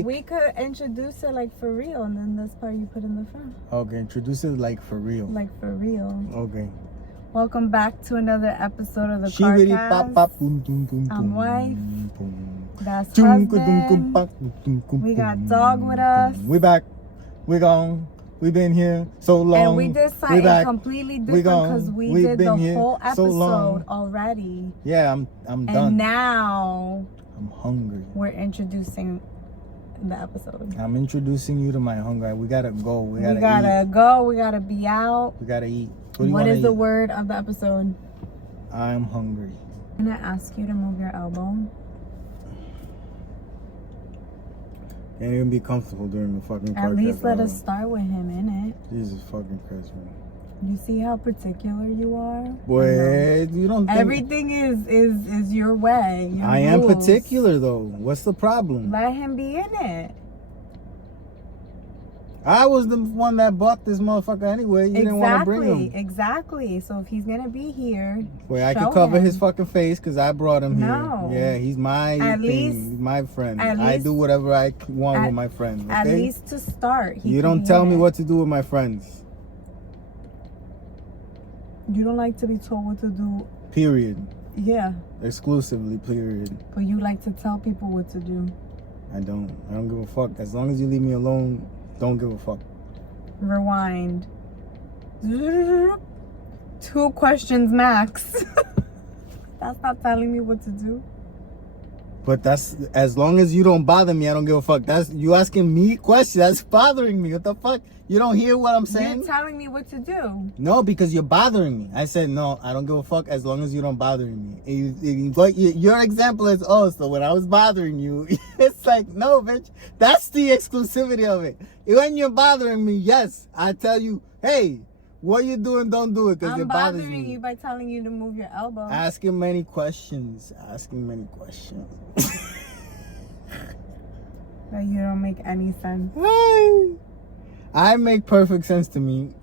We could introduce it like for real, and then this part you put in the front. Okay, introduce it like for real. Like for real. Okay. Welcome back to another episode of the CarCast. I'm wife. That's husband. We got dog with us. We back. We gone. We've been here so long. And we did something completely different because we did the whole episode already. Yeah, I'm done. And now I'm hungry. We're introducing the episode. I'm introducing you to my hunger. We gotta go. We gotta go. We gotta be out. We gotta eat. What is the word of the episode? I'm hungry. I'm gonna ask you to move your elbow. Can't even be comfortable during the fucking CarCast. At least let us start with him in it. Jesus fucking Christ, man. You see how particular you are? Boy, you don't think... Everything is your way. Your I am rules. particular, though. What's the problem? Let him be in it. I was the one that bought this motherfucker anyway. You didn't want to bring him. Exactly. So if he's going to be here, boy, I could cover his fucking face because I brought him no. here. Yeah, he's my he's my friend. I do whatever I want with my friends. Okay? At least to start. You don't tell me what to do with my friends. You don't like to be told what to do. Period. Yeah. Exclusively, period. But you like to tell people what to do. I don't give a fuck. As long as you leave me alone, don't give a fuck. Rewind. 2 questions max. That's not telling me what to do. But that's, as long as you don't bother me, I don't give a fuck. That's, you asking me questions, that's bothering me. What the fuck? You don't hear what I'm saying? You're telling me what to do. No, because you're bothering me. I said, no, I don't give a fuck as long as you don't bother me. Your example is, oh, so when I was bothering you, it's like, no, bitch. That's the exclusivity of it. When you're bothering me, yes, I tell you, hey, what you doing, don't do it because it bothers me. I'm bothering you by telling you to move your elbow. Asking many questions. Asking many questions. But you don't make any sense. I make perfect sense to me.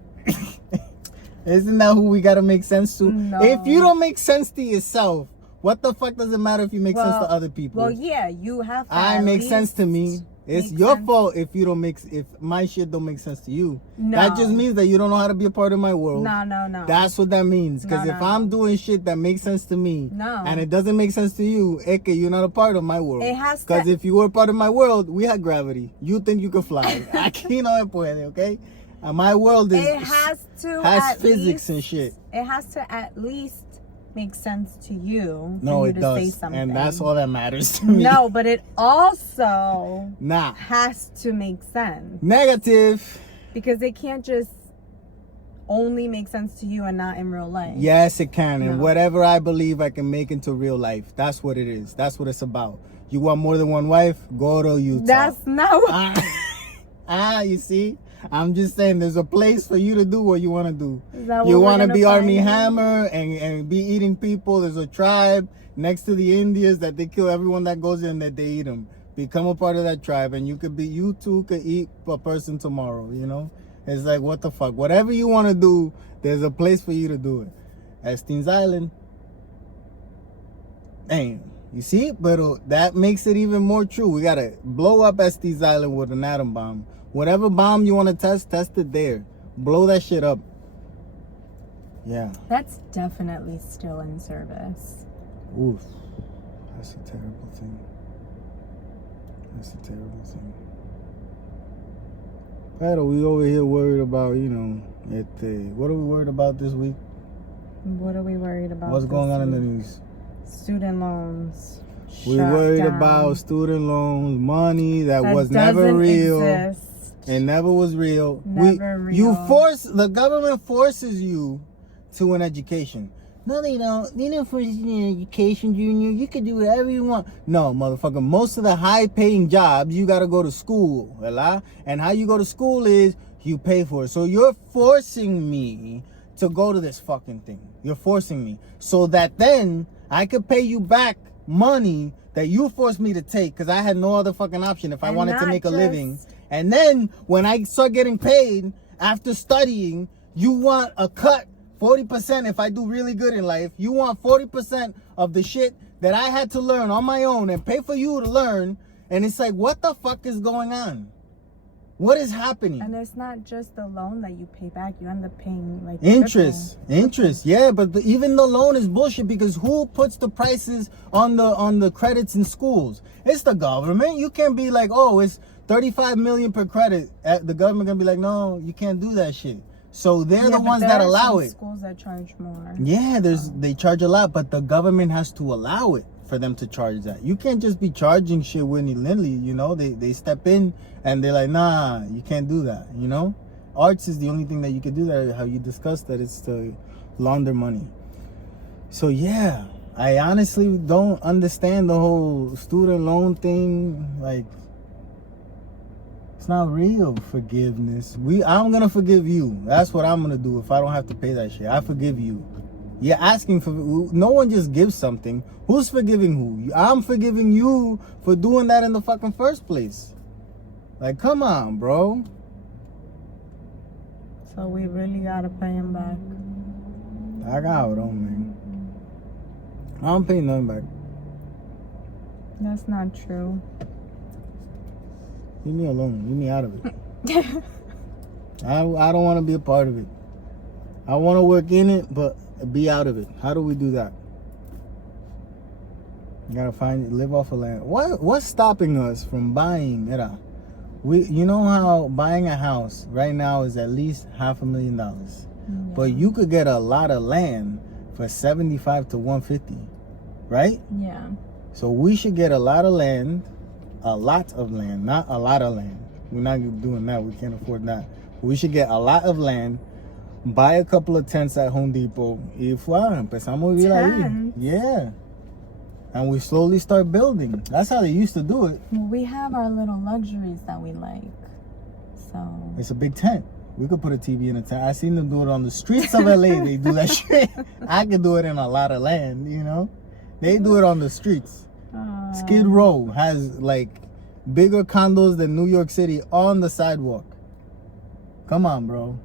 Isn't that who we gotta make sense to? No. If you don't make sense to yourself, what the fuck does it matter if you make sense to other people? Well, yeah, you have to. I make sense to me. It's your fault if you don't if my shit don't make sense to you. No. That just means that you don't know how to be a part of my world. No. That's what that means. Because if I'm doing shit that makes sense to me and it doesn't make sense to you, you're not a part of my world. It has to. Because if you were a part of my world, we had gravity. You think you can fly. Aquí no se puede, okay? And my world has physics and shit. It has to at least make sense to you. No, it does. Say something. And that's all that matters to me. No, but it also has to make sense. Negative. Because it can't just only make sense to you and not in real life. Yes, it can. And whatever I believe I can make into real life. That's what it is. That's what it's about. You want more than one wife? Go to Utah. That's not what... you see? I'm just saying there's a place for you to do what you want to do. You want to be Army Hammer and be eating people. There's a tribe next to the Indians that they kill everyone that goes in, that they eat them. Become a part of that tribe and you too could eat a person tomorrow, you know? It's like, what the fuck? Whatever you want to do, there's a place for you to do it. Epstein's Island. Damn. You see? But that makes it even more true. We got to blow up Epstein's Island with an atom bomb. Whatever bomb you want to test it there. Blow that shit up. Yeah. That's definitely still in service. Oof. That's a terrible thing. That's a terrible thing. Pero we over here worried about, what are we worried about this week? What are we worried about? What's going on in the news? Student loans. We worried about student loans, money that was never real. Exist. It never was real. The government forces you to an education. No, they don't. They don't force you to an education, Junior. You can do whatever you want. No, motherfucker. Most of the high-paying jobs, you got to go to school. ¿verdad? And how you go to school is you pay for it. So you're forcing me to go to this fucking thing. You're forcing me. So that then I could pay you back money that you forced me to take because I had no other fucking option if I wanted to make a living. And then when I start getting paid after studying, you want a cut 40% if I do really good in life. You want 40% of the shit that I had to learn on my own and pay for you to learn. And it's like, what the fuck is going on? What is happening? And it's not just the loan that you pay back. You end up paying like interest. Yeah, but even the loan is bullshit, because who puts the prices on the credits in schools? It's the government. You can't be like, oh, it's 35 million per credit. The government gonna be like, no, you can't do that shit. So they're the ones that allow it. Schools that charge more. Yeah, they charge a lot, but the government has to allow it for them to charge that. You can't just be charging shit willy-nilly, you know. They step in and they're like, nah, you can't do that, you know. Arts is the only thing that you can do that. How you discussed that, it's to launder money. So yeah, I honestly don't understand the whole student loan thing. Like, it's not real forgiveness. I'm gonna forgive you. That's what I'm gonna do if I don't have to pay that shit. I forgive you. You're asking for, no one just gives something. Who's forgiving who? I'm forgiving you for doing that in the fucking first place. Like, come on, bro. So we really gotta pay him back. I got it on, man. I don't pay nothing back. That's not true. Leave me alone. Leave me out of it. I don't want to be a part of it. I want to work in it, but be out of it. How do we do that? You gotta live off of land. What's stopping us from buying? You know how buying a house right now is at least $500,000, Yeah. but you could get a lot of land for 75 to 150, right? Yeah. So we should get a lot of land, not a lot of land. We're not doing that. We can't afford that. We should get a lot of land. Buy a couple of tents at Home Depot. Y empezamos a vivir ahí. Yeah. And we slowly start building. That's how they used to do it. We have our little luxuries that we like. So it's a big tent. We could put a TV in a tent. I seen them do it on the streets of LA. They do that shit. I could do it in a lot of land, you know? They do it on the streets. Skid Row has like bigger condos than New York City on the sidewalk. Come on, bro.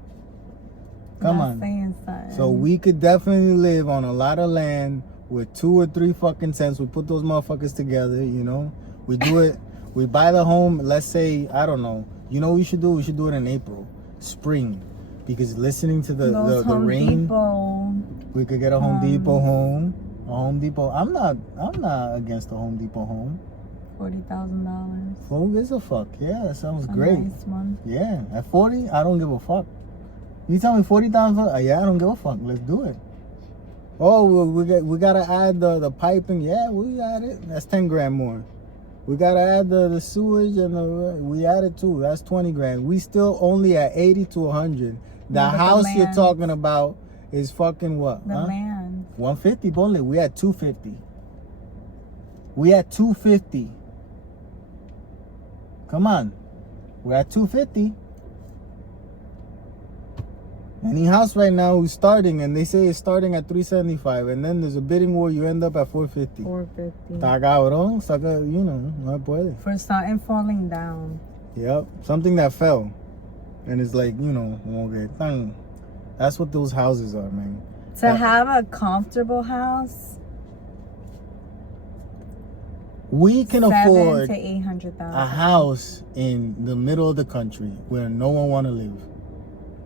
Come on. So we could definitely live on a lot of land with 2 or 3 fucking cents. We put those motherfuckers together, you know. We do it. We buy the home. Let's say, I don't know. You know what we should do? We should do it in April, spring, because listening to the rain. Depot, we could get a Home Depot home. A Home Depot. I'm not against a Home Depot home. $40,000. Who gives a fuck? Yeah, that sounds great. Nice one. Yeah, at 40, I don't give a fuck. You tell me 40,000? Yeah, I don't give a fuck. Let's do it. Oh, we gotta add the piping. Yeah, we add it. That's 10 grand more. We gotta add the sewage and we add it too. That's 20 grand. We still only at 80 to 100. The house you're talking about is fucking what? The land. 150, only. We at 250. We at 250. Come on. We're at 250. Any house right now who's starting, and they say it's starting at 375, and then there's a bidding war, you end up at 450. 450. Está cabrón, you know, no puede. For something falling down. Yep, something that fell. And it's like, you know, okay, that's what those houses are, man. To have a comfortable house, we can afford to 800,000 a house in the middle of the country where no one want to live.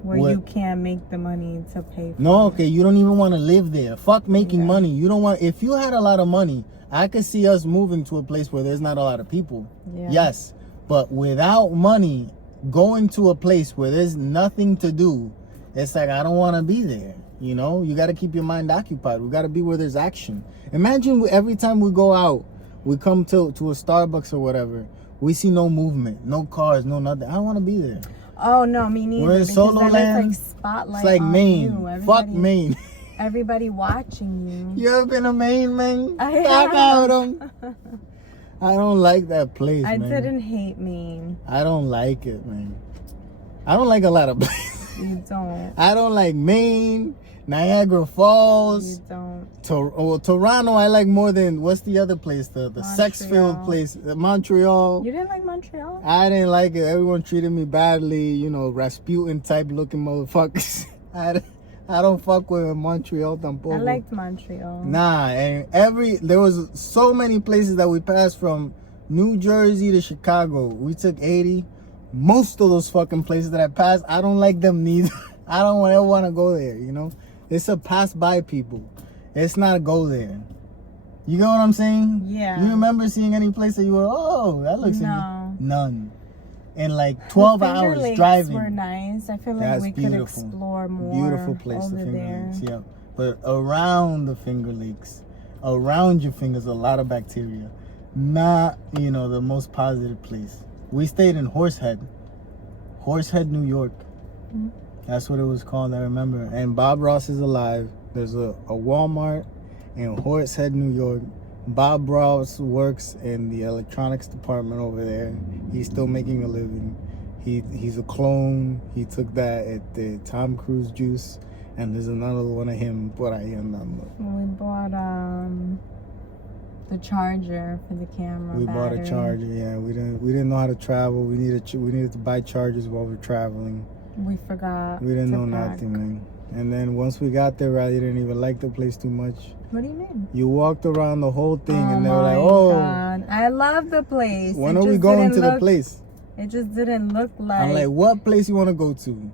Where you can't make the money to pay for No, okay, you don't even want to live there. Fuck making money. You don't want, if you had a lot of money, I could see us moving to a place where there's not a lot of people. Yeah. Yes, but without money, going to a place where there's nothing to do, it's like, I don't want to be there. You know, you got to keep your mind occupied. We got to be where there's action. Imagine every time we go out, we come to a Starbucks or whatever, we see no movement, no cars, no nothing. I don't want to be there. Oh no, me neither. We're in Solo Land. Like spotlight. It's like Maine. You. Fuck Maine. Everybody watching you. You ever been to Maine, man? I don't like that place, man. I didn't hate Maine. I don't like it, man. I don't like a lot of places. You don't. I don't like Maine, Niagara Falls. You don't. Toronto, I like more than, what's the other place? The sex-filled place. Montreal. You didn't like Montreal? I didn't like it. Everyone treated me badly. You know, Rasputin type looking motherfuckers. I don't fuck with Montreal tampoco. I liked Montreal. Nah, and there was so many places that we passed from New Jersey to Chicago, we took 80. Most of those fucking places that I passed, I don't like them neither. I don't ever want to go there, you know? It's a pass by people. It's not a go there. You get what I'm saying? Yeah. You remember seeing any place that you were, oh, that looks no. None. In like 12 hours Lakes driving. Were nice. I feel like we could explore more. Beautiful place, over the Finger there. Lakes, yeah. But around the Finger Lakes, around your fingers, a lot of bacteria. Not, you know, the most positive place. We stayed in Horsehead, New York. Mm-hmm. That's what it was called, I remember. And Bob Ross is alive. There's a Walmart in Horsehead, New York. Bob Ross works in the electronics department over there. He's still making a living. He's a clone. He took that at the Tom Cruise juice. And there's another one of him por ahí andando. We bought the charger for the camera. We bought a charger. Yeah, we didn't know how to travel. We needed to buy chargers while we're traveling. We forgot. We didn't know nothing, man. And then once we got there, Riley didn't even like the place too much. What do you mean? You walked around the whole thing, and they were like, "Oh, God. I love the place. When are we going to the place?" It just didn't look like. I'm like, "What place you want to go to?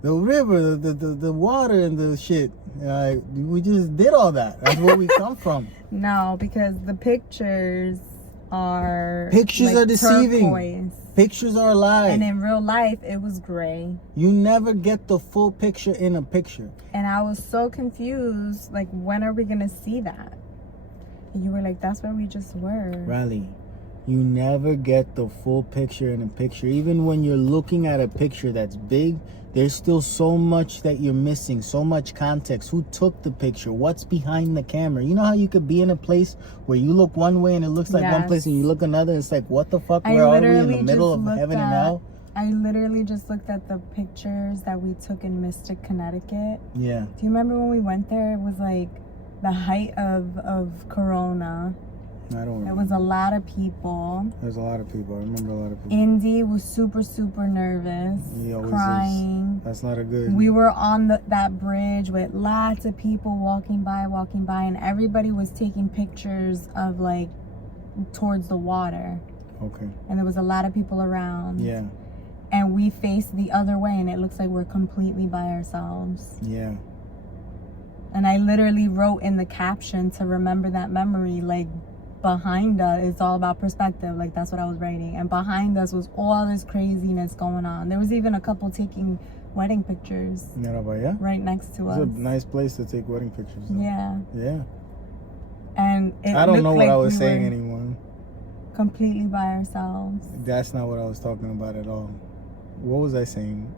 The river, the water, and the shit." Like, we just did all that. That's where we come from. No, because the pictures are deceiving. Turquoise. Pictures are a lie. And in real life, it was gray. You never get the full picture in a picture. And I was so confused. Like, when are we gonna see that? And you were like, "That's where we just were." Riley, you never get the full picture in a picture. Even when you're looking at a picture that's big, there's still so much that you're missing, so much context. Who took the picture? What's behind the camera? You know how you could be in a place where you look one way and it looks like one place and you look another? It's like, what the fuck? Where are we? In the middle of heaven and hell? I literally just looked at the pictures that we took in Mystic, Connecticut. Yeah. Do you remember when we went there? It was like the height of Corona. I don't remember. It was a lot of people. There's a lot of people. I remember a lot of people. Indy was super, super nervous. He always crying. is. That's not a good... We were on that bridge with lots of people walking by, and everybody was taking pictures of, like, towards the water. Okay. And there was a lot of people around. Yeah. And we faced the other way, and it looks like we're completely by ourselves. Yeah. And I literally wrote in the caption to remember that memory, like, behind us, it's all about perspective. Like, that's what I was writing. And behind us was all this craziness going on. There was even a couple taking wedding pictures right next to us. It's a nice place to take wedding pictures, though. Yeah. Yeah. And I don't know what I was saying anymore. Completely by ourselves. That's not what I was talking about at all. What was I saying?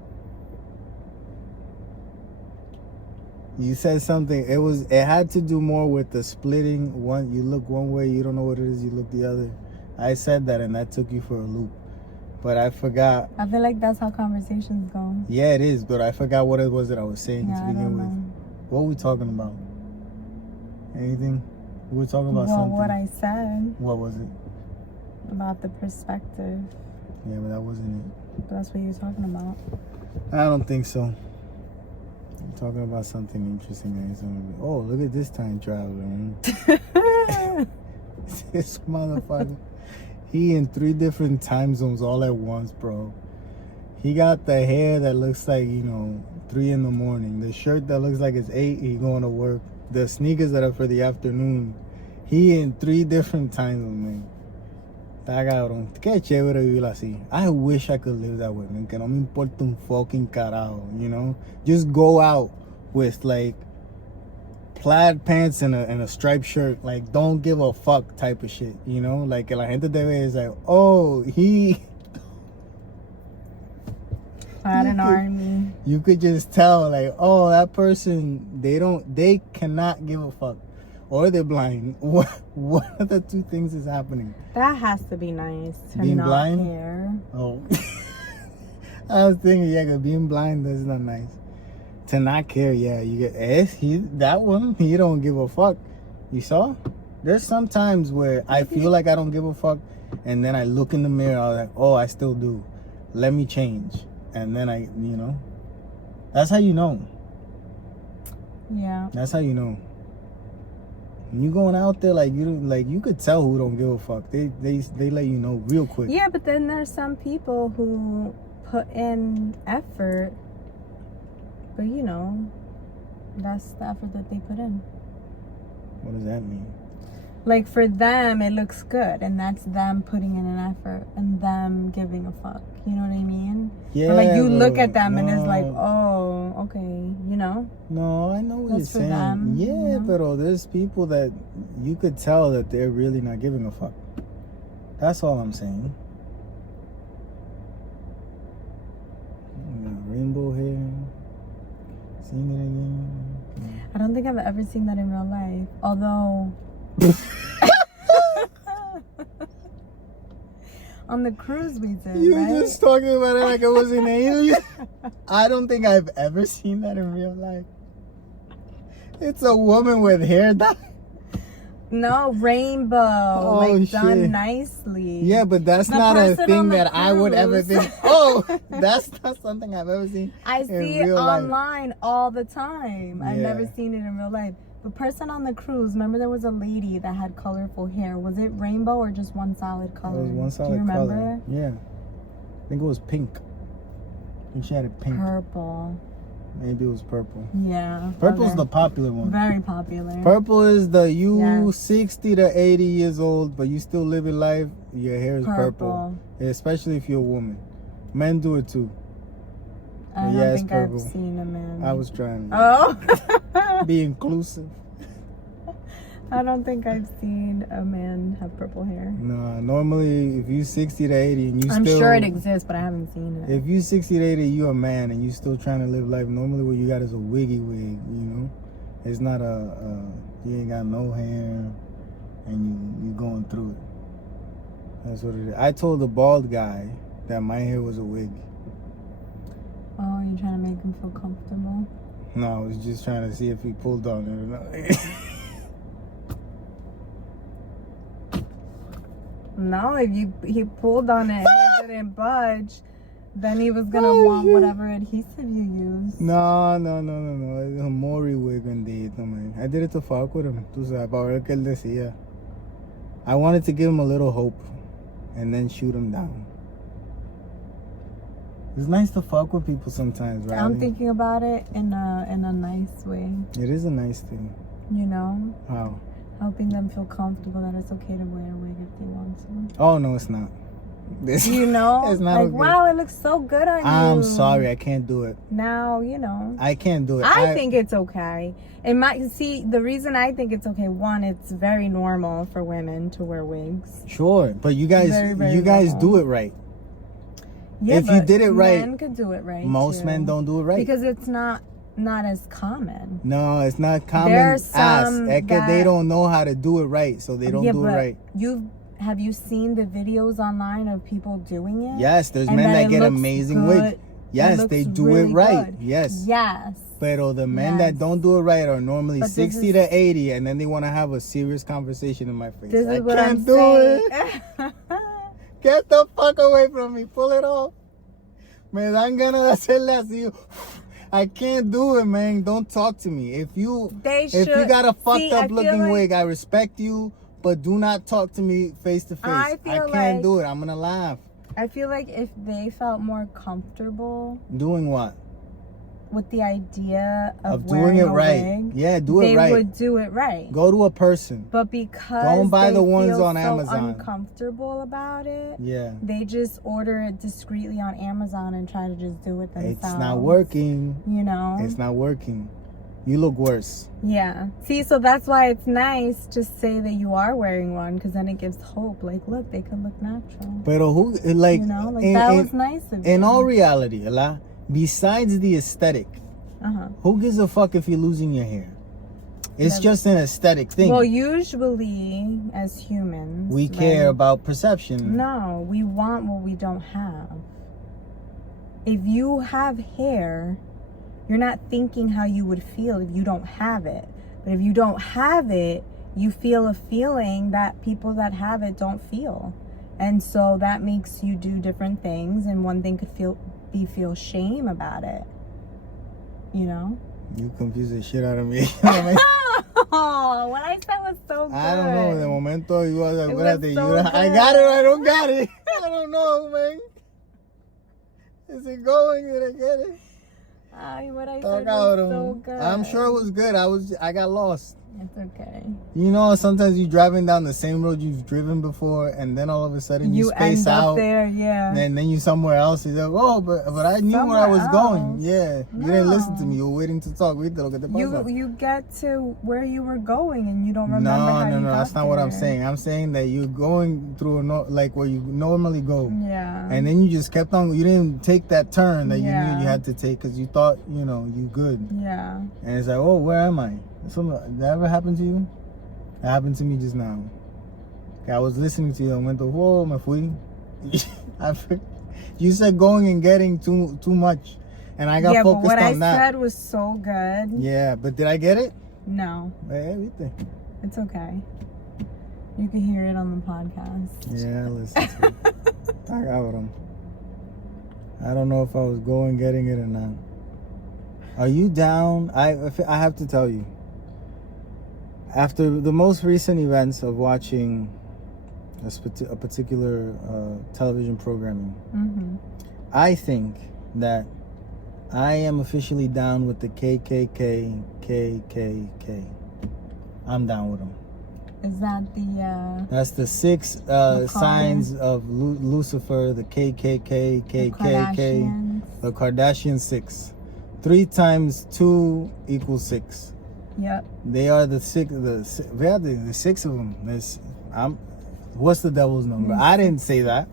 You said something. It had to do more with the splitting. One, you look one way, you don't know what it is, you look the other. I said that, and that took you for a loop. But I forgot. I feel like that's how conversations go. Yeah, it is, but I forgot what it was that I was saying to begin with. What were we talking about? Anything? We were talking about something. What I said. What was it? About the perspective. Yeah, but that wasn't it. But that's what you're talking about. I don't think so. I'm talking about something interesting. Oh, look at this time traveler. This motherfucker. He in 3 different time zones all at once, bro. He got the hair that looks like, 3 in the morning. The shirt that looks like it's 8, he going to work. The sneakers that are for the afternoon. He in 3 different time zones, man. Está cabrón. Qué chévere vivir así. I wish I could live that way, man. Que no me importa un fucking carajo, Just go out with, like, plaid pants and a striped shirt. Like, don't give a fuck type of shit, Like, la gente te ve is like, oh, he... Had an army. You could just tell, like, oh, that person, they cannot give a fuck. Or they're blind. What of the 2 things is happening? That has to be nice. To being not blind? Care. Oh. I was thinking, cause being blind, that's not nice. To not care, yeah. You get that one, he don't give a fuck. You saw? There's some times where I feel like I don't give a fuck, and then I look in the mirror, I'm like, oh, I still do. Let me change. And then that's how you know. Yeah. That's how you know. When you going out there, like you could tell who don't give a fuck. They let you know real quick. Yeah, but then there's some people who put in effort, but you know, that's the effort that they put in. What does that mean? Like for them, it looks good, and that's them putting in an effort and them giving a fuck. You know what I mean? Yeah. Or like you look at them and it's like, oh, okay, you know? No, I know what That's you're for saying. them, Yeah, you know? but there's people that you could tell that they're really not giving a fuck. That's all I'm saying. Rainbow hair. Sing it again. I don't think I've ever seen that in real life. Although on the cruise we did, You right? just talking about it like it was an alien. I don't think I've ever seen that in real life. It's a woman with hair dye. No, rainbow. like shit. done nicely. Yeah, but that's The not a person thing on the that I would ever cruise. think. Oh, that's not something I've ever seen. I in see it real life. online all the time. I've Yeah. never seen it in real life. The person on the cruise, remember there was a lady that had colorful hair. Was it rainbow or just one solid color? It was one solid Do you remember? color. Yeah. I think it was pink. I think she had it pink. Purple. Maybe it was purple. Yeah. Purple's the other- popular one. very popular. Purple is the you Yes. 60 to 80 years old, but you still living life. Your hair is purple. Especially if you're a woman. Men do it too. I don't yeah, it's think purple. I've seen a man. I was trying to Oh. be inclusive. I don't think I've seen a man have purple hair. No, normally if you 60 to 80 and you I'm still... sure it exists, but I haven't seen it. If you 60 to 80, you're a man and you still trying to live life. Normally what you got is a wiggy wig, you know? It's not you ain't got no hair and you going through it. That's what it is. I told the bald guy that my hair was a wig. Oh, you're trying to make him feel comfortable? No, I was just trying to see if he pulled on it or not. No, if he pulled on it and it didn't budge, then he was gonna Oh, want shit. whatever adhesive you used. No. Es un Maury wig bendito, man. I did it to fuck with him. Tú sabes, para ver qué él decía. I wanted to give him a little hope and then shoot him down. It's nice to fuck with people sometimes, right? I'm thinking about it in a nice way, It is a nice thing. you know, How? helping them feel comfortable that it's okay to wear a wig if they want to. Oh, no, it's not. This, You know, it's not like okay. wow, it looks so good on you. I'm sorry, I can't do it. Now you know. I can't do it. I think it's okay. It might see the reason I think it's okay. One, it's very normal for women to wear wigs. Sure, but you guys, Very, very you guys normal. do it right. Yeah, If you but did it right, men could do it right. Most too. men don't do it right. Because it's not as common. No, it's not common. There's Ass. some They that- don't know how to do it right, so they don't Yeah, do it but right. Have you seen the videos online of people doing it? Yes, there's And men that it get looks amazing good. wigs. Yes, It they looks do really it right. good. Yes. Yes. But the men Yes. that don't do it right are normally But this 60 is- to 80, and then they want to have a serious conversation in my face. This I is what can't I'm do saying. it. Get the fuck away from me. Pull it off. Me dan ganas de hacerle así. I can't do it, man. Don't talk to me. If you got a fucked up looking wig, I respect you, but do not talk to me face to face. I can't like- do it. I'm gonna laugh. I feel like if they felt more comfortable Doing what? with the idea Of wearing doing it a right. wig, Yeah, do it they right. would do it right. Go to a person. But because Don't buy they the ones feel on so Amazon. uncomfortable about it, Yeah. they just order it discreetly on Amazon and try to just do it themselves. It's not working. You know? It's not working. You look worse. Yeah. See, so that's why it's nice to say that you are wearing one, because then it gives hope. Like, look, they could look natural. But who, like, You know, like in, that in- was nice of you. in all reality, Ella, besides the aesthetic, Uh-huh. who gives a fuck if you're losing your hair? It's Yeah. just an aesthetic thing. Well, usually, as humans, we care right? about perception. No, we want what we don't have. If you have hair, you're not thinking how you would feel if you don't have it. But if you don't have it, you feel a feeling that people that have it don't feel. And so that makes you do different things, and one thing could feel shame about it. You know? You confuse the shit out of me. Oh, what I said was so good. I don't know. The momento you was like, It was so I good. got it or I don't got it. I don't know, man. Is it going? Did I get it? What I Talk said out was him. so good. I'm sure it was good. I got lost. It's okay. You know, sometimes you're driving down the same road you've driven before, and then all of a sudden you space end out. up there, yeah. And then you somewhere else. You're like, oh, but I knew where I was going. Yeah, you didn't listen to me. You were waiting to talk. You get to where you were going, and you don't remember how you got That's not what there. I'm saying. I'm saying that you're going through like where you normally go. Yeah. And then you just kept on. You didn't take that turn that you knew you had to take because you thought, you good. Yeah. And it's like, oh, where am I? Did that ever happen to you? It happened to me just now. I was listening to you and went, whoa, me fui. You said going and getting too much. And I got focused on that. Yeah, but what I said was so good. Yeah, but did I get it? No. It's okay. You can hear it on the podcast. Yeah, listen to it. I got them. I don't know if I was going getting it or not. Are you down? I have to tell you. After the most recent events of watching a particular television programming, I think that I am officially down with the KKK. I'm down with them. Is that the... That's the 6 signs of Lucifer, the KKK, the Kardashian 6. 3 times 2 equals 6. Yep. They are the 6. They are the 6 of them. What's the devil's number? I didn't say that.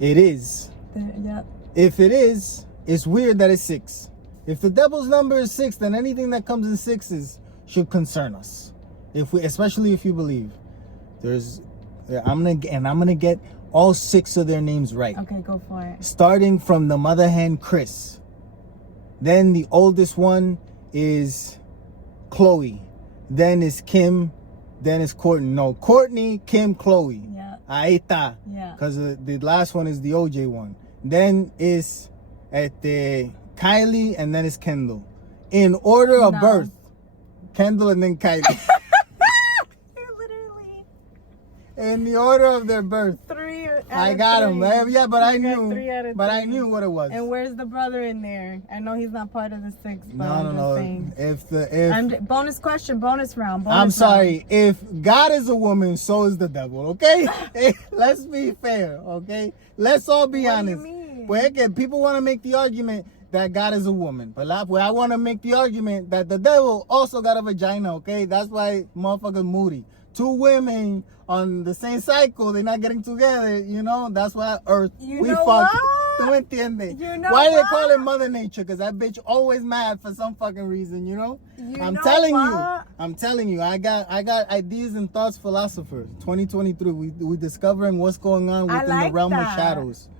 It is. Yep. If it is, it's weird that it's 6. If the devil's number is 6, then anything that comes in 6s should concern us. Especially if you believe. I'm gonna get all 6 of their names right. Okay, go for it. Starting from the mother hen, Chris. Then the oldest one is Chloe. Then is Kim. Then is Courtney. No, Courtney, Kim, Chloe. Yeah. Ahí está. Yeah. Because the last one is the OJ one. Then is Kylie, and then is Kendall. In order of birth. Kendall and then Kylie. You're literally... In the order of their birth. 3 I got him. Yeah, but I knew. 3 out of But 3. I knew what it was. And where's the brother in there? I know he's not part of the 6, but No. bonus question, bonus round. I'm sorry. If God is a woman, so is the devil. Okay, let's be fair. Okay, let's all be honest. What do you mean? Well, again, people want to make the argument that God is a woman, but I want to make the argument that the devil also got a vagina. Okay, that's why motherfuckers moody. 2 women on the same cycle, they're not getting together, that's why Earth, we fuck. ¿Tú me entiendes? Why do they call it Mother Nature? Because that bitch always mad for some fucking reason, I'm telling you, I got ideas and thoughts, philosophers. 2023, we discovering what's going on within the realm of shadows.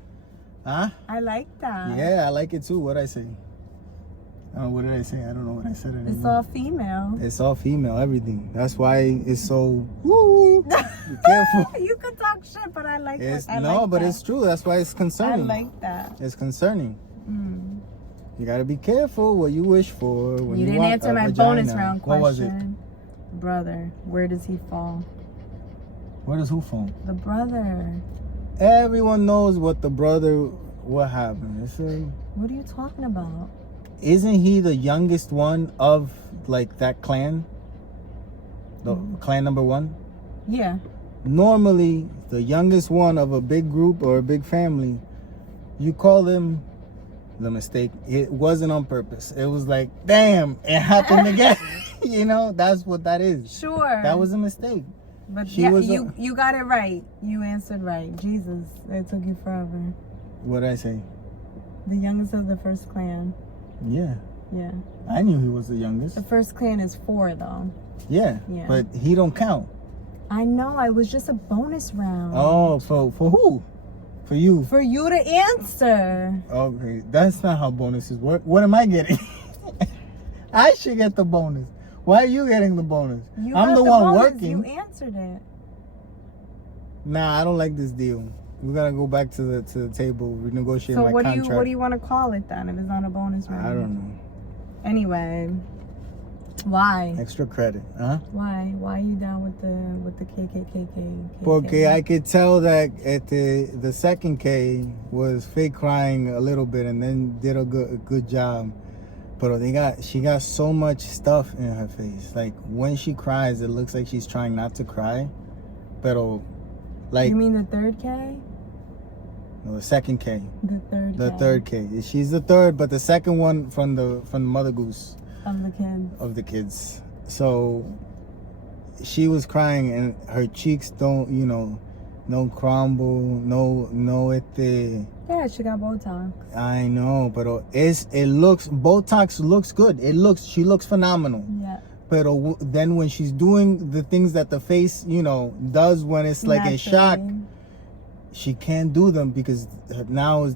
Huh? I like that. Yeah, I like it too. What'd I say? What did I say? I don't know what I said anymore. It's all female. It's all female, everything. That's why it's so woo. Be careful. You could talk shit, but I like it. But it's true. That's why it's concerning. I like that. It's concerning. You gotta be careful what you wish for. When you didn't want answer my vagina. bonus round question. What was it? Brother, where does he fall? Where does who fall? The brother. Everyone knows what happened. What are you talking about? Isn't he the youngest one of that clan? The clan number 1? Yeah. Normally, the youngest one of a big group or a big family, you call them the mistake. It wasn't on purpose. It was like, damn, it happened again. That's what that is. Sure. That was a mistake. But you got it right. You answered right. Jesus, it took you forever. What did I say? The youngest of the first clan. Yeah. Yeah. I knew he was the youngest. The first clan is 4 though. Yeah. But he don't count. I know. I was just a bonus round. Oh, for who? For you. For you to answer. Okay. That's not how bonuses work. What am I getting? I should get the bonus. Why are you getting the bonus? I'm the one working. You answered it. Nah, I don't like this deal. We gotta go back to the table, renegotiate my contract. So what do you want to call it then if it's not a bonus round? I don't know. Anyway, Why? Extra credit, huh? Why? Why are you down with the KKKK? Porque I could tell that at the second K was fake crying a little bit and then did a good job. But she got so much stuff in her face. Like when she cries, it looks like she's trying not to cry. Pero like you mean the third K? No, the second K. The third K. She's the third, but the second one from the Mother Goose. Of the kids. So she was crying and her cheeks don't crumble, Yeah, she got Botox. I know, but Botox looks good. She looks phenomenal. Yeah. But then when she's doing the things that the face, does when it's like a shock, she can't do them because now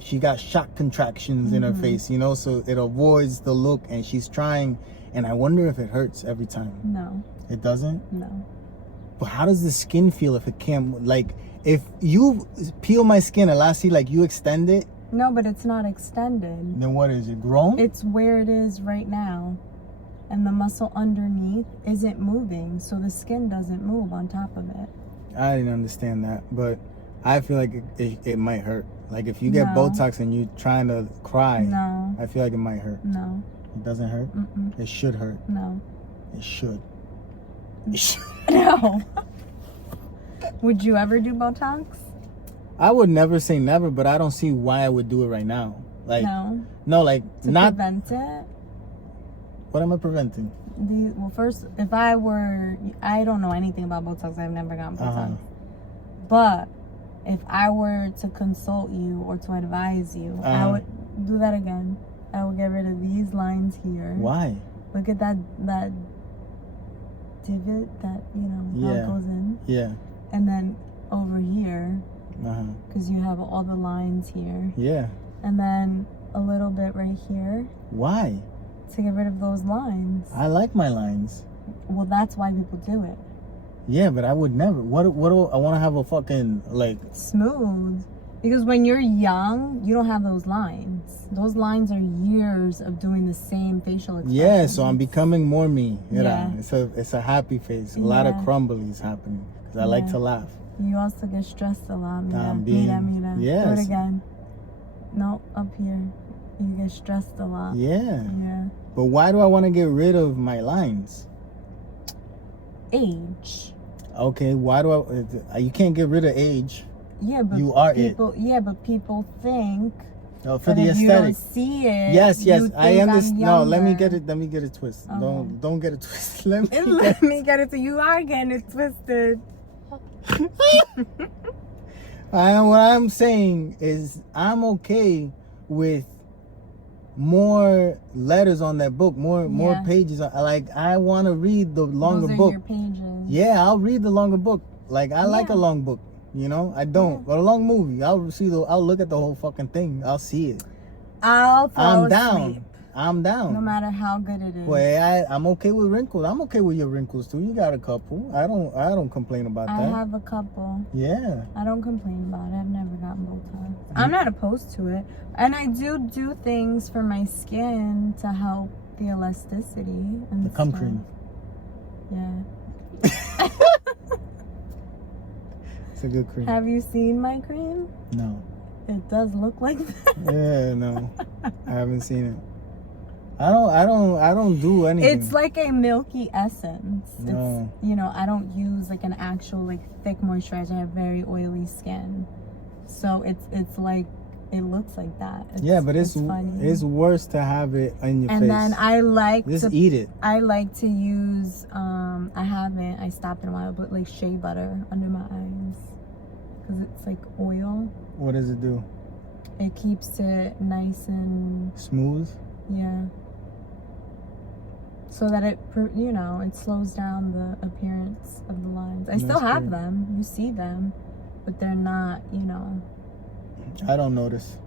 she got shock contractions in her face, so it avoids the look and she's trying. And I wonder if it hurts every time. No. It doesn't? No. But how does the skin feel if it can't, like, if you peel my skin and lastly, like, you extend it? No, but it's not extended. Then what is it, grown? It's where it is right now. And the muscle underneath isn't moving, so the skin doesn't move on top of it. I didn't understand that, but I feel like it might hurt. Like, if you get Botox and you're trying to cry, I feel like it might hurt. No. It doesn't hurt? Mm-mm. It should hurt. No. It should. No. Would you ever do Botox? I would never say never, but I don't see why I would do it right now. Like, no, like, to not prevent it. What am I preventing? Well, first, if I don't know anything about Botox. I've never gotten Botox. But if I were to consult you or to advise you, I would do that again. I would get rid of these lines here. Why? Look at that divot that, how it goes in. Yeah. And then over here, because you have all the lines here. Yeah. And then a little bit right here. Why? To get rid of those lines. I like my lines. Well, that's why people do it. Yeah, but I would never. What I want to have a fucking, like, smooth. Because when you're young, you don't have those lines. Those lines are years of doing the same facial expression. Yeah, so I'm becoming more me. Yeah. It's a happy face. A lot of crumblies happening because I like to laugh. You also get stressed a lot. Mira. Yes. Do it again. No, up here. You get stressed a lot. Yeah. Yeah. But why do I want to get rid of my lines? Age. Okay, why do you can't get rid of age. Yeah, but you are people, it. Yeah, but people think for the aesthetic. You don't see it. Yes, I understand. No, let me get it twist. Okay. Don't get it twisted. Let me get it. You are getting it twisted. What I'm saying is I'm okay with more letters on that book, more pages. Like, I want to read the longer book. Your pages. Yeah, I'll read the longer book. Like, I like a long book. I don't. But a long movie, I'll look at the whole fucking thing. I'll see it. I'm down. No matter how good it is. Well, I'm okay with wrinkles. I'm okay with your wrinkles too. You got a couple. I don't complain about that. I have a couple. Yeah. I don't complain about it. I've never gotten Botox. I'm not opposed to it. And I do things for my skin to help the elasticity and the cum cream. Yeah. It's a good cream. Have you seen my cream? No. It does look like that. Yeah, no. I haven't seen it. I don't do anything. It's like a milky essence. No. It's, I don't use like an actual like thick moisturizer. I have very oily skin. So it's like, it looks like that. But it's funny. It's worse to have it on your face. And then I like to eat it. I like to use I stopped in a while, but like shea butter under my eyes because it's like oil. What does it do? It keeps it nice and smooth. Yeah. So that it slows down the appearance of the lines. I still have them. You see them, but they're not, I don't notice.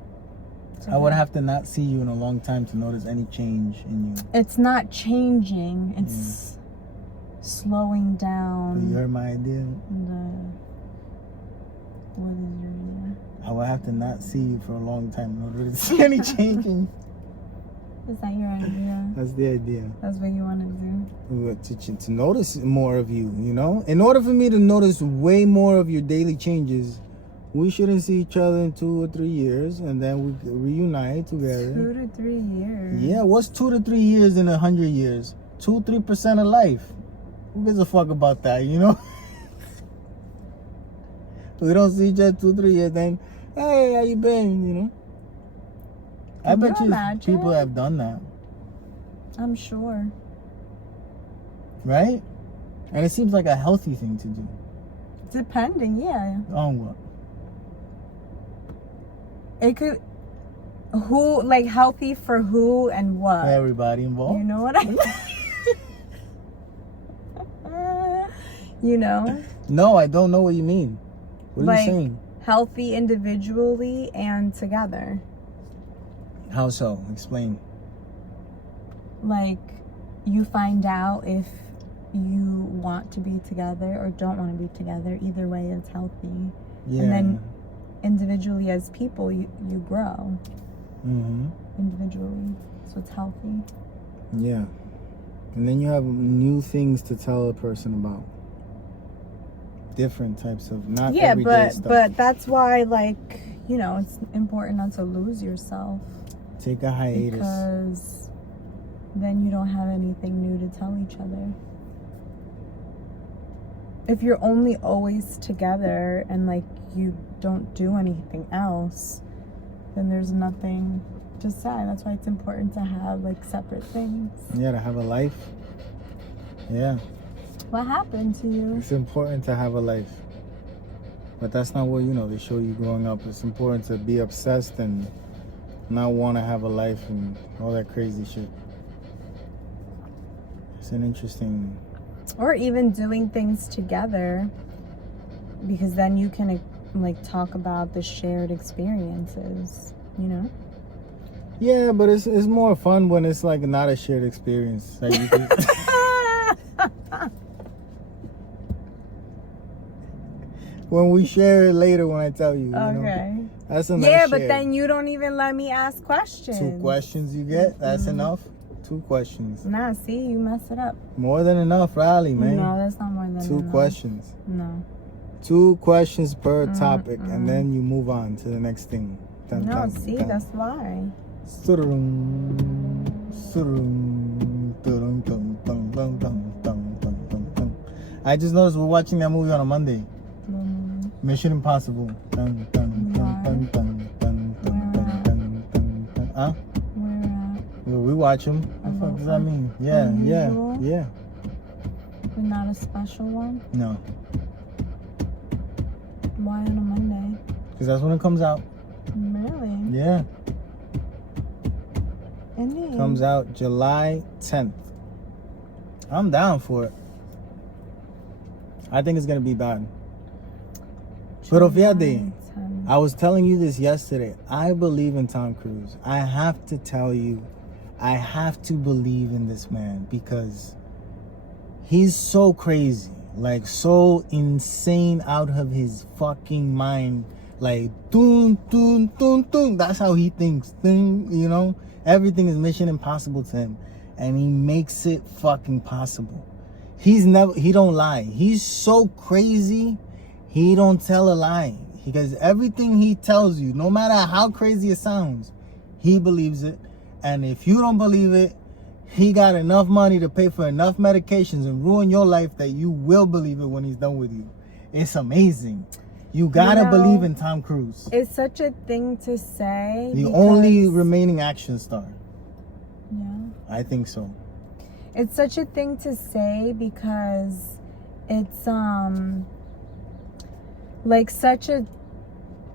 I would have to not see you in a long time to notice any change in you. It's not changing. It's slowing down. But you heard my idea? What is your idea? I would have to not see you for a long time in order to see any change in you. Is that your idea? That's the idea. That's what you want to do? To notice more of you, you know? In order for me to notice way more of your daily changes, we shouldn't see each other in 2 or 3 years, and then we reunite together. 2 to 3 years? Yeah, what's 2 to 3 years in 100 years? 2-3% of life. Who gives a fuck about that, you know? We don't see each other 2-3 years, then, hey, how you been, you know? I bet you people have done that. I'm sure. Right? And it seems like a healthy thing to do. Depending, yeah. On what? It could... Who, like, healthy for who and what? Everybody involved. You know what I mean? You know? No, I don't know what you mean. What are you saying? Healthy individually and together. How so? Explain. Like, you find out if you want to be together or don't want to be together. Either way, it's healthy. Yeah. And then individually as people, you grow. Mm-hmm. Individually. So it's healthy. Yeah. And then you have new things to tell a person about. Different types of, not everyday stuff. But that's why, like, you know, it's important not to lose yourself. Take a hiatus. Because then you don't have anything new to tell each other. If you're only always together and, like, you don't do anything else, then there's nothing to say. That's why it's important to have, like, separate things. Yeah, to have a life. Yeah. What happened to you? It's important to have a life. But that's not what, you know, they show you growing up. It's important to be obsessed and not want to have a life and all that crazy shit. It's an interesting... Or even doing things together, because then you can, like, talk about the shared experiences, you know? Yeah, but it's more fun when it's, like, not a shared experience. Like, you can... When we share it later, when I tell you. Okay. Know? That's a nice yeah, share. But then you don't even let me ask questions. 2 questions you get? That's enough? 2 questions. Nah, see, you mess it up. More than enough, Riley, man. No, that's not more than enough. 2 questions. No. 2 questions per topic, and then you move on to the next thing. Dun, no, dun, see, dun. That's why. I just noticed we're watching that movie on a Monday. Mission Impossible. Dun, dun, dun, dun, dun, dun, dun, dun, dun, dun, dun. Huh? Well, we watch them. What the fuck does that mean? Yeah. But not a special one? No. Why on a Monday? Because that's when it comes out. Really? Yeah. Indeed. Comes out July 10th. I'm down for it. I think it's going to be bad. Pero fíjate, I was telling you this yesterday. I believe in Tom Cruise. I have to tell you, I have to believe in this man because he's so crazy, like so insane, out of his fucking mind. Like, dun, dun, dun, dun. That's how he thinks. Dun, you know, everything is Mission Impossible to him, and he makes it fucking possible. He don't lie. He's so crazy. He don't tell a lie, because everything he tells you, no matter how crazy it sounds, he believes it. And if you don't believe it, he got enough money to pay for enough medications and ruin your life that you will believe it when he's done with you. It's amazing. You gotta believe in Tom Cruise. It's such a thing to say. The only remaining action star. Yeah. I think so. It's such a thing to say because it's like such a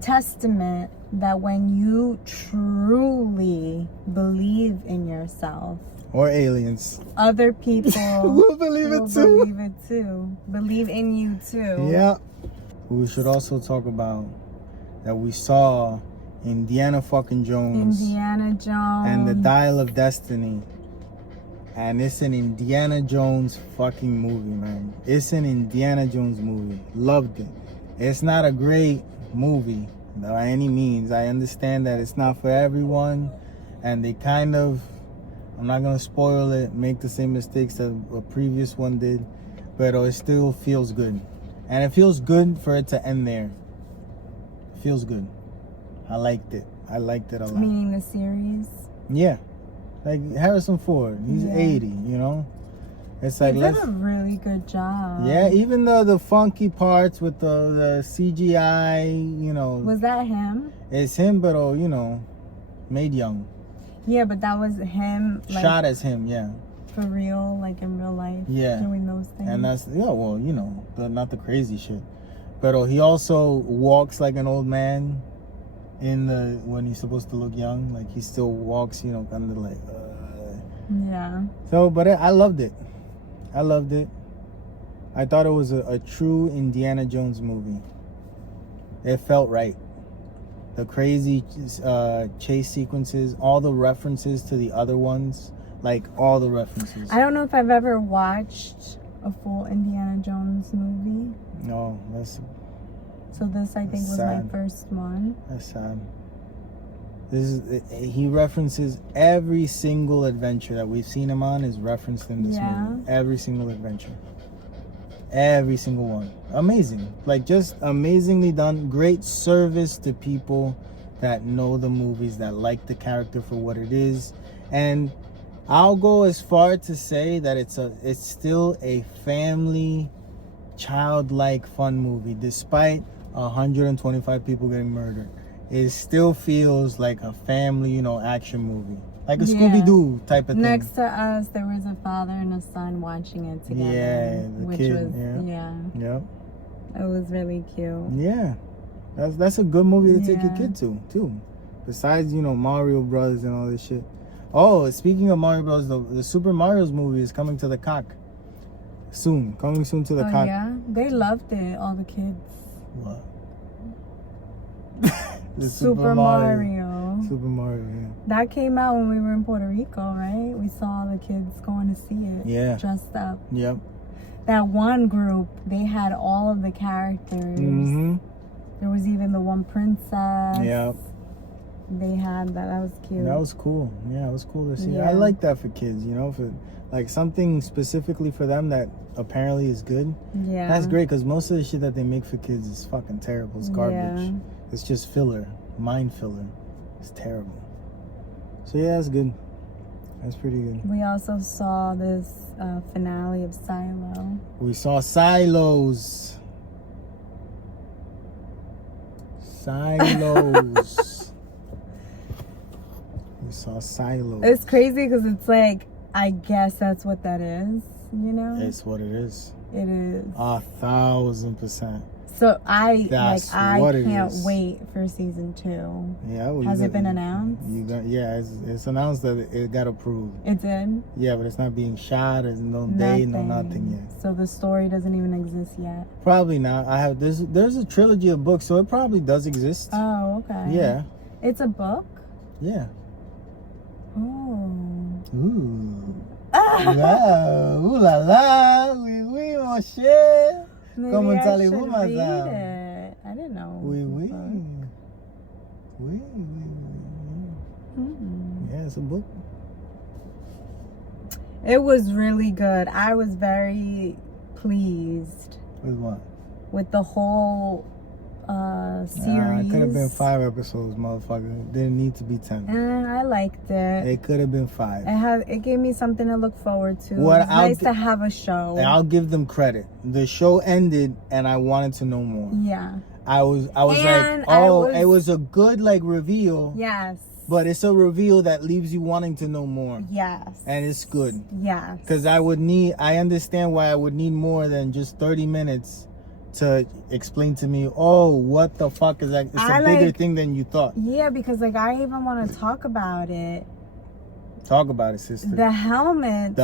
testament that when you truly believe in yourself or aliens, other people will believe it too. Believe in you too. Yeah. We should also talk about that we saw Indiana fucking Jones. And the Dial of Destiny. And it's an Indiana Jones fucking movie, man. It's an Indiana Jones movie. Loved it. It's not a great movie by any means. I understand that it's not for everyone, and they kind of I'm not gonna spoil it, make the same mistakes that a previous one did, but it still feels good. And it feels good for it to end there. It feels good. I liked it. I liked it a lot. Meaning the series? Yeah. Like Harrison Ford, he's 80, you know? It's like, he did a really good job. Yeah, even though the funky parts with the CGI, you know. Was that him? It's him, but, you know, made young. Yeah, but that was him. Like, shot as him, yeah. For real, like in real life. Yeah. Doing those things. And that's, yeah, well, you know, not the crazy shit. But he also walks like an old man when he's supposed to look young. Like he still walks, you know, kind of like. Yeah. So, but I loved it. I loved it. I thought it was a true Indiana Jones movie. It felt right. The crazy chase sequences, all the references to the other ones, like all the references. I don't know if I've ever watched a full Indiana Jones movie. No, that's. So this, I think, was sad. my first one. That's sad. He references every single adventure that we've seen him on is referenced in this movie. Every single adventure. Every single one. Amazing. Like, just amazingly done. Great service to people that know the movies, that like the character for what it is. And I'll go as far to say that it's still a family, childlike fun movie, despite 125 people getting murdered. It still feels like a family, you know, action movie. Like a Scooby-Doo type of thing. Next to us, there was a father and a son watching it together. Yeah, which kid, was, Yep. It was really cute. Yeah. That's a good movie to take your kid to, too. Besides, you know, Mario Brothers and all this shit. Oh, speaking of Mario Bros, the Super Mario's movie is coming to the cock. Coming soon to the cock. Yeah? They loved it, all the kids. What? Super Mario. Super Mario, yeah. That came out when we were in Puerto Rico, right? We saw the kids going to see it. Yeah. Dressed up. Yep. That one group, they had all of the characters. Mm-hmm. There was even the one princess. Yep. They had that. That was cute. That was cool. Yeah, it was cool to see. Yeah. I like that for kids, you know, for like something specifically for them that apparently is good. Yeah. That's great because most of the shit that they make for kids is fucking terrible. It's garbage. Yeah. It's just filler, mind filler. It's terrible. So yeah, that's good. That's pretty good. We also saw this finale of Silo. We saw Silos. Silos. We saw Silos. It's crazy because it's like, I guess that's what that is, you know? It's what it is. It is. 1,000%. So I it can't is. wait for season 2. Yeah. Well, Has it been announced? It's announced that it got approved. It did? Yeah, but it's not being shot. There's no day, no nothing yet. So the story doesn't even exist yet? Probably not. There's a trilogy of books, so it probably does exist. Oh, okay. Yeah. It's a book? Yeah. Oh. Ooh. Wow. Ooh la la. Oui, mon cher. Maybe Comment I allez-vous, should madame? read it. I didn't know. Oui. Mm. Yeah, it's a book. It was really good. I was very pleased With what? with the whole series. It could have been 5 episodes, motherfucker. It didn't need to be 10. I liked it. It could have been 5. It gave me something to look forward to. What It's nice to have a show. And I'll give them credit. The show ended, and I wanted to know more. Yeah. I was like, it was a good like reveal. Yes. But it's a reveal that leaves you wanting to know more. Yes. And it's good. Yes. Because I understand why I would need more than just 30 minutes to explain to me, what the fuck is that? It's a bigger thing than you thought. Yeah, because like I even want to talk about it. Talk about it, sister. The helmets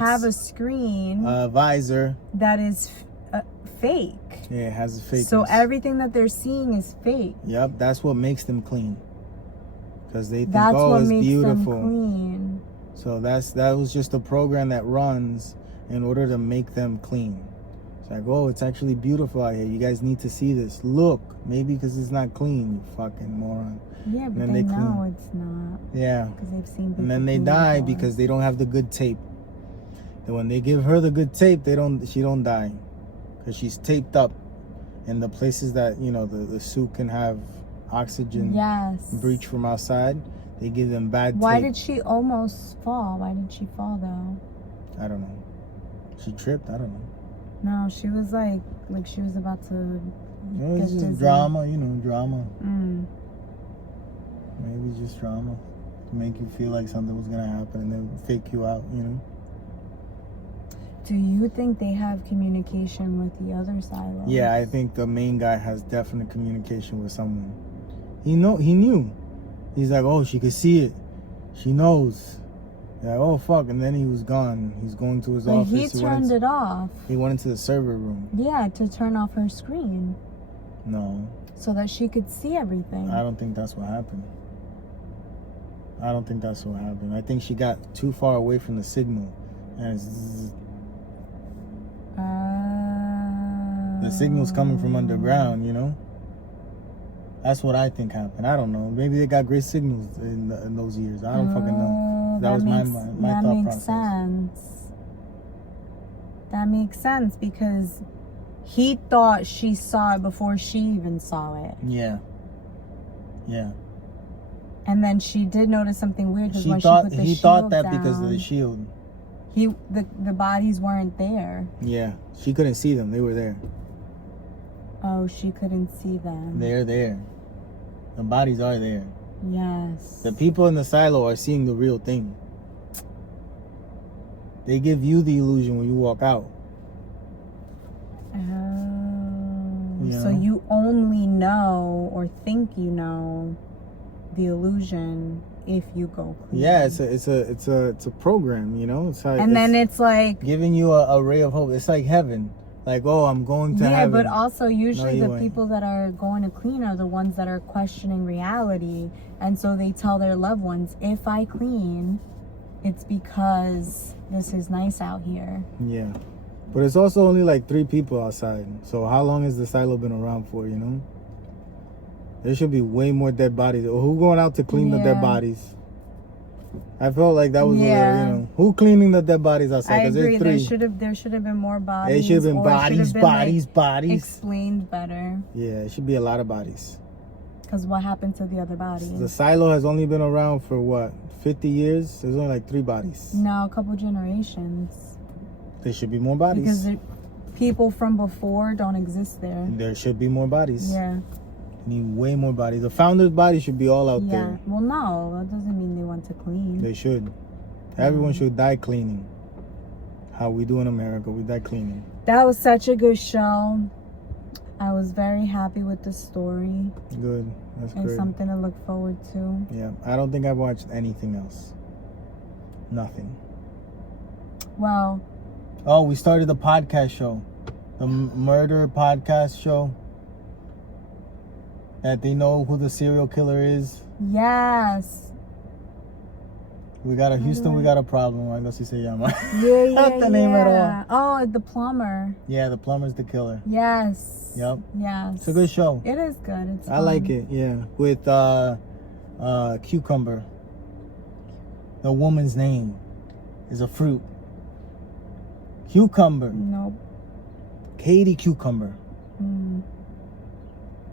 have a screen. Visor. That is fake. Yeah, it has a fake. So everything that they're seeing is fake. Yep, that's what makes them clean. Because they think, that's what it's makes beautiful. Them clean. So that was just a program that runs in order to make them clean. So like, oh, it's actually beautiful out here. You guys need to see this. Look, maybe because it's not clean, you fucking moron. Yeah, but they know it's not. Yeah. Because they've seen people. And then they die because they don't have the good tape. And when they give her the good tape, she don't die. Because she's taped up in the places that, you know, the suit can have oxygen breach from outside. They give them bad tape. Why did she almost fall? Why did she fall, though? I don't know. She tripped? I don't know. No, she was like she was about to it's just drama, you know, drama. Maybe it's just drama to make you feel like something was going to happen and then fake you out, you know. Do you think they have communication with the other silos? Yeah, I think the main guy has definite communication with someone. He knew. He's like, oh, she could see it. She knows. Like, oh, fuck. And then he was gone. He's going to his office. He turned it off. He went into the server room. Yeah, to turn off her screen. No. So that she could see everything. I don't think that's what happened. I I think she got too far away from the signal. And the signal's coming from underground, you know? That's what I think happened. I don't know. Maybe they got great signals in those years. I don't fucking know. That was my thought process. That makes sense because he thought she saw it before she even saw it. Yeah. And then she did notice something weird because when she put the shield he thought that down, because of the shield. The bodies weren't there. Yeah, she couldn't see them. They were there. Oh, she couldn't see them. They're there. The bodies are there. Yes. The people in the silo are seeing the real thing. They give you the illusion when you walk out. Oh. So you only know or think you know the illusion if you go clean. Yeah, it's a program, you know. Then it's like giving you a ray of hope. It's like heaven. Like, oh, I'm going to heaven. Yeah, but also usually the people that are going to clean are the ones that are questioning reality. And so they tell their loved ones, if I clean, it's because this is nice out here. Yeah. But it's also only like 3 people outside. So how long has the silo been around for, you know? There should be way more dead bodies. Who going out to clean the dead bodies? I felt like that was, you know, who cleaning the dead bodies outside? I agree. There should have been more bodies. There should have been bodies. Explained better. Yeah, it should be a lot of bodies. Because what happened to the other bodies? The silo has only been around for what, 50 years? There's only like 3 bodies. No, a couple generations. There should be more bodies. Because people from before don't exist there. There should be more bodies. Yeah. Need way more bodies. The founder's body should be all out there. Yeah. Well, no, that doesn't mean they want to clean. They should. Everyone should die cleaning. How we do in America, we die cleaning. That was such a good show. I was very happy with the story. Good. That's great. It's something to look forward to. Yeah. I don't think I've watched anything else. Nothing. Well. Oh, we started the podcast show. The murder podcast show. That they know who the serial killer is. Yes. We got Houston, we got a problem. I guess you say Yeah. Not the name at all. Oh, the plumber. Yeah, the plumber's the killer. Yes. Yep. Yes. It's a good show. It is good. It's I like it, yeah. With Cucumber. The woman's name is a fruit. Cucumber. Nope. Katie Cucumber.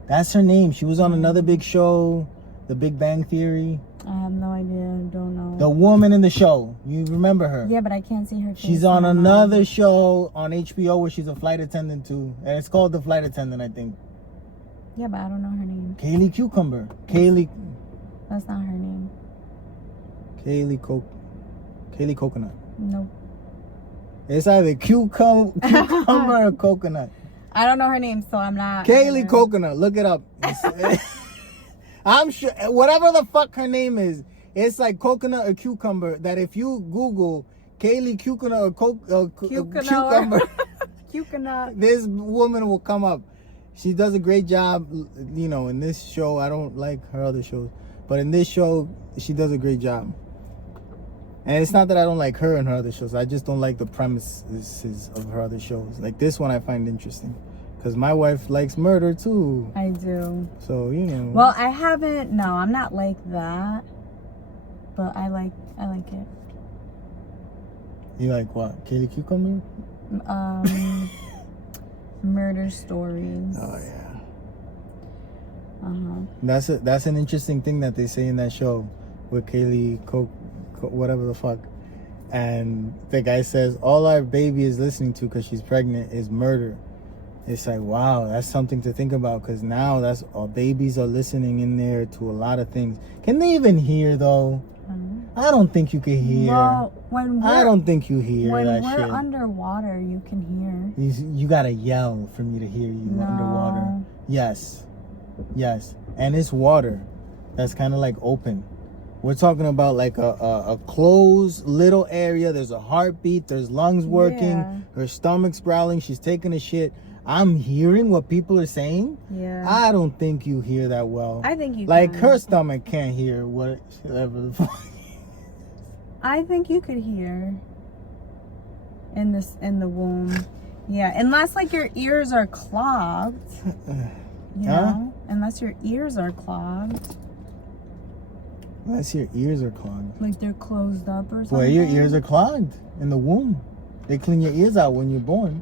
That's her name. She was on another big show, The Big Bang Theory. I have no idea. Don't know. The woman in the show. You remember her? Yeah, but I can't see her face. She's on another show on HBO where she's a flight attendant too. And it's called The Flight Attendant, I think. Yeah, but I don't know her name. Kaylee Cucumber. Kaylee. That's not her name. Kaylee Coconut. Nope. It's either cucumber or coconut. I don't know her name, so I'm not. Kaylee Coconut. Look it up. I'm sure, whatever the fuck her name is, it's like coconut or cucumber. That if you Google Kaylee Cucumber or cucumber, Cucumber, this woman will come up. She does a great job, you know, in this show. I don't like her other shows, but in this show, she does a great job. And it's not that I don't like her and her other shows. I just don't like the premises of her other shows. Like this one I find interesting. Because my wife likes murder too. I do. So, you know. Well, I haven't. No, I'm not like that. But I like it. You like what? Kaylee Cucumber? Murder stories. Oh yeah. That's an interesting thing that they say in that show with Kaylee whatever the fuck. And the guy says all our baby is listening to because she's pregnant is murder. It's like, wow, that's something to think about, because now that's all babies are listening in there to a lot of things. Can they even hear though? I don't think you can hear. Well, I don't think you hear that shit. When we're underwater, you can hear. You gotta yell for me to hear you underwater. Yes. And it's water that's kind of like open. We're talking about like a closed little area. There's a heartbeat. There's lungs working. Yeah. Her stomach's growling. She's taking a shit. I'm hearing what people are saying. Yeah. I don't think you hear that well. I think you like can. Her stomach can't hear whatever the fuck. I think you could hear in the womb. Yeah, unless like your ears are clogged. You know? Unless your ears are clogged. Unless your ears are clogged. Like they're closed up or something. Well, your ears are clogged in the womb. They clean your ears out when you're born.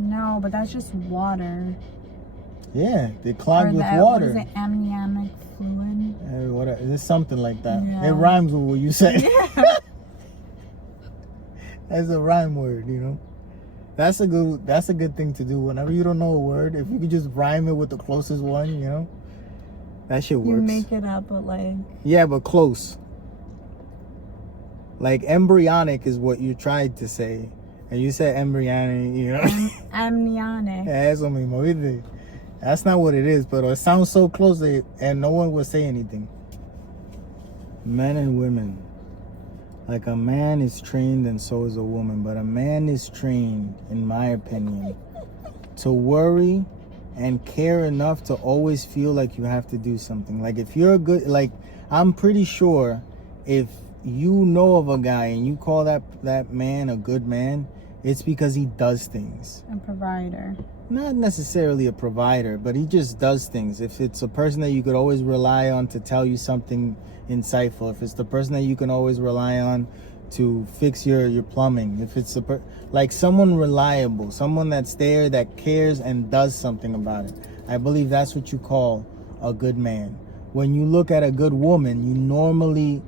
No, but that's just water. Yeah, they're clogged with water. What is it, amniotic fluid? Whatever. It's something like that. Yeah. It rhymes with what you say. Yeah. That's a rhyme word, you know. That's a good thing to do. Whenever you don't know a word, if you could just rhyme it with the closest one, you know, that shit works. You make it up, but like. Yeah, but close. Like embryonic is what you tried to say, and you said embryonic, you know. Amniotic. Eso mismo, ¿viste? That's not what it is, but it sounds so close, and no one would say anything. Men and women. Like a man is trained and so is a woman, but a man is trained, in my opinion, to worry and care enough to always feel like you have to do something. Like if you're a good, like I'm pretty sure if you know of a guy and you call that man a good man, it's because he does things. A provider. Not necessarily a provider, but he just does things. If it's a person that you could always rely on to tell you something insightful, if it's the person that you can always rely on to fix your plumbing, if it's like someone reliable, someone that's there, that cares and does something about it, I believe that's what you call a good man. When you look at a good woman, you normally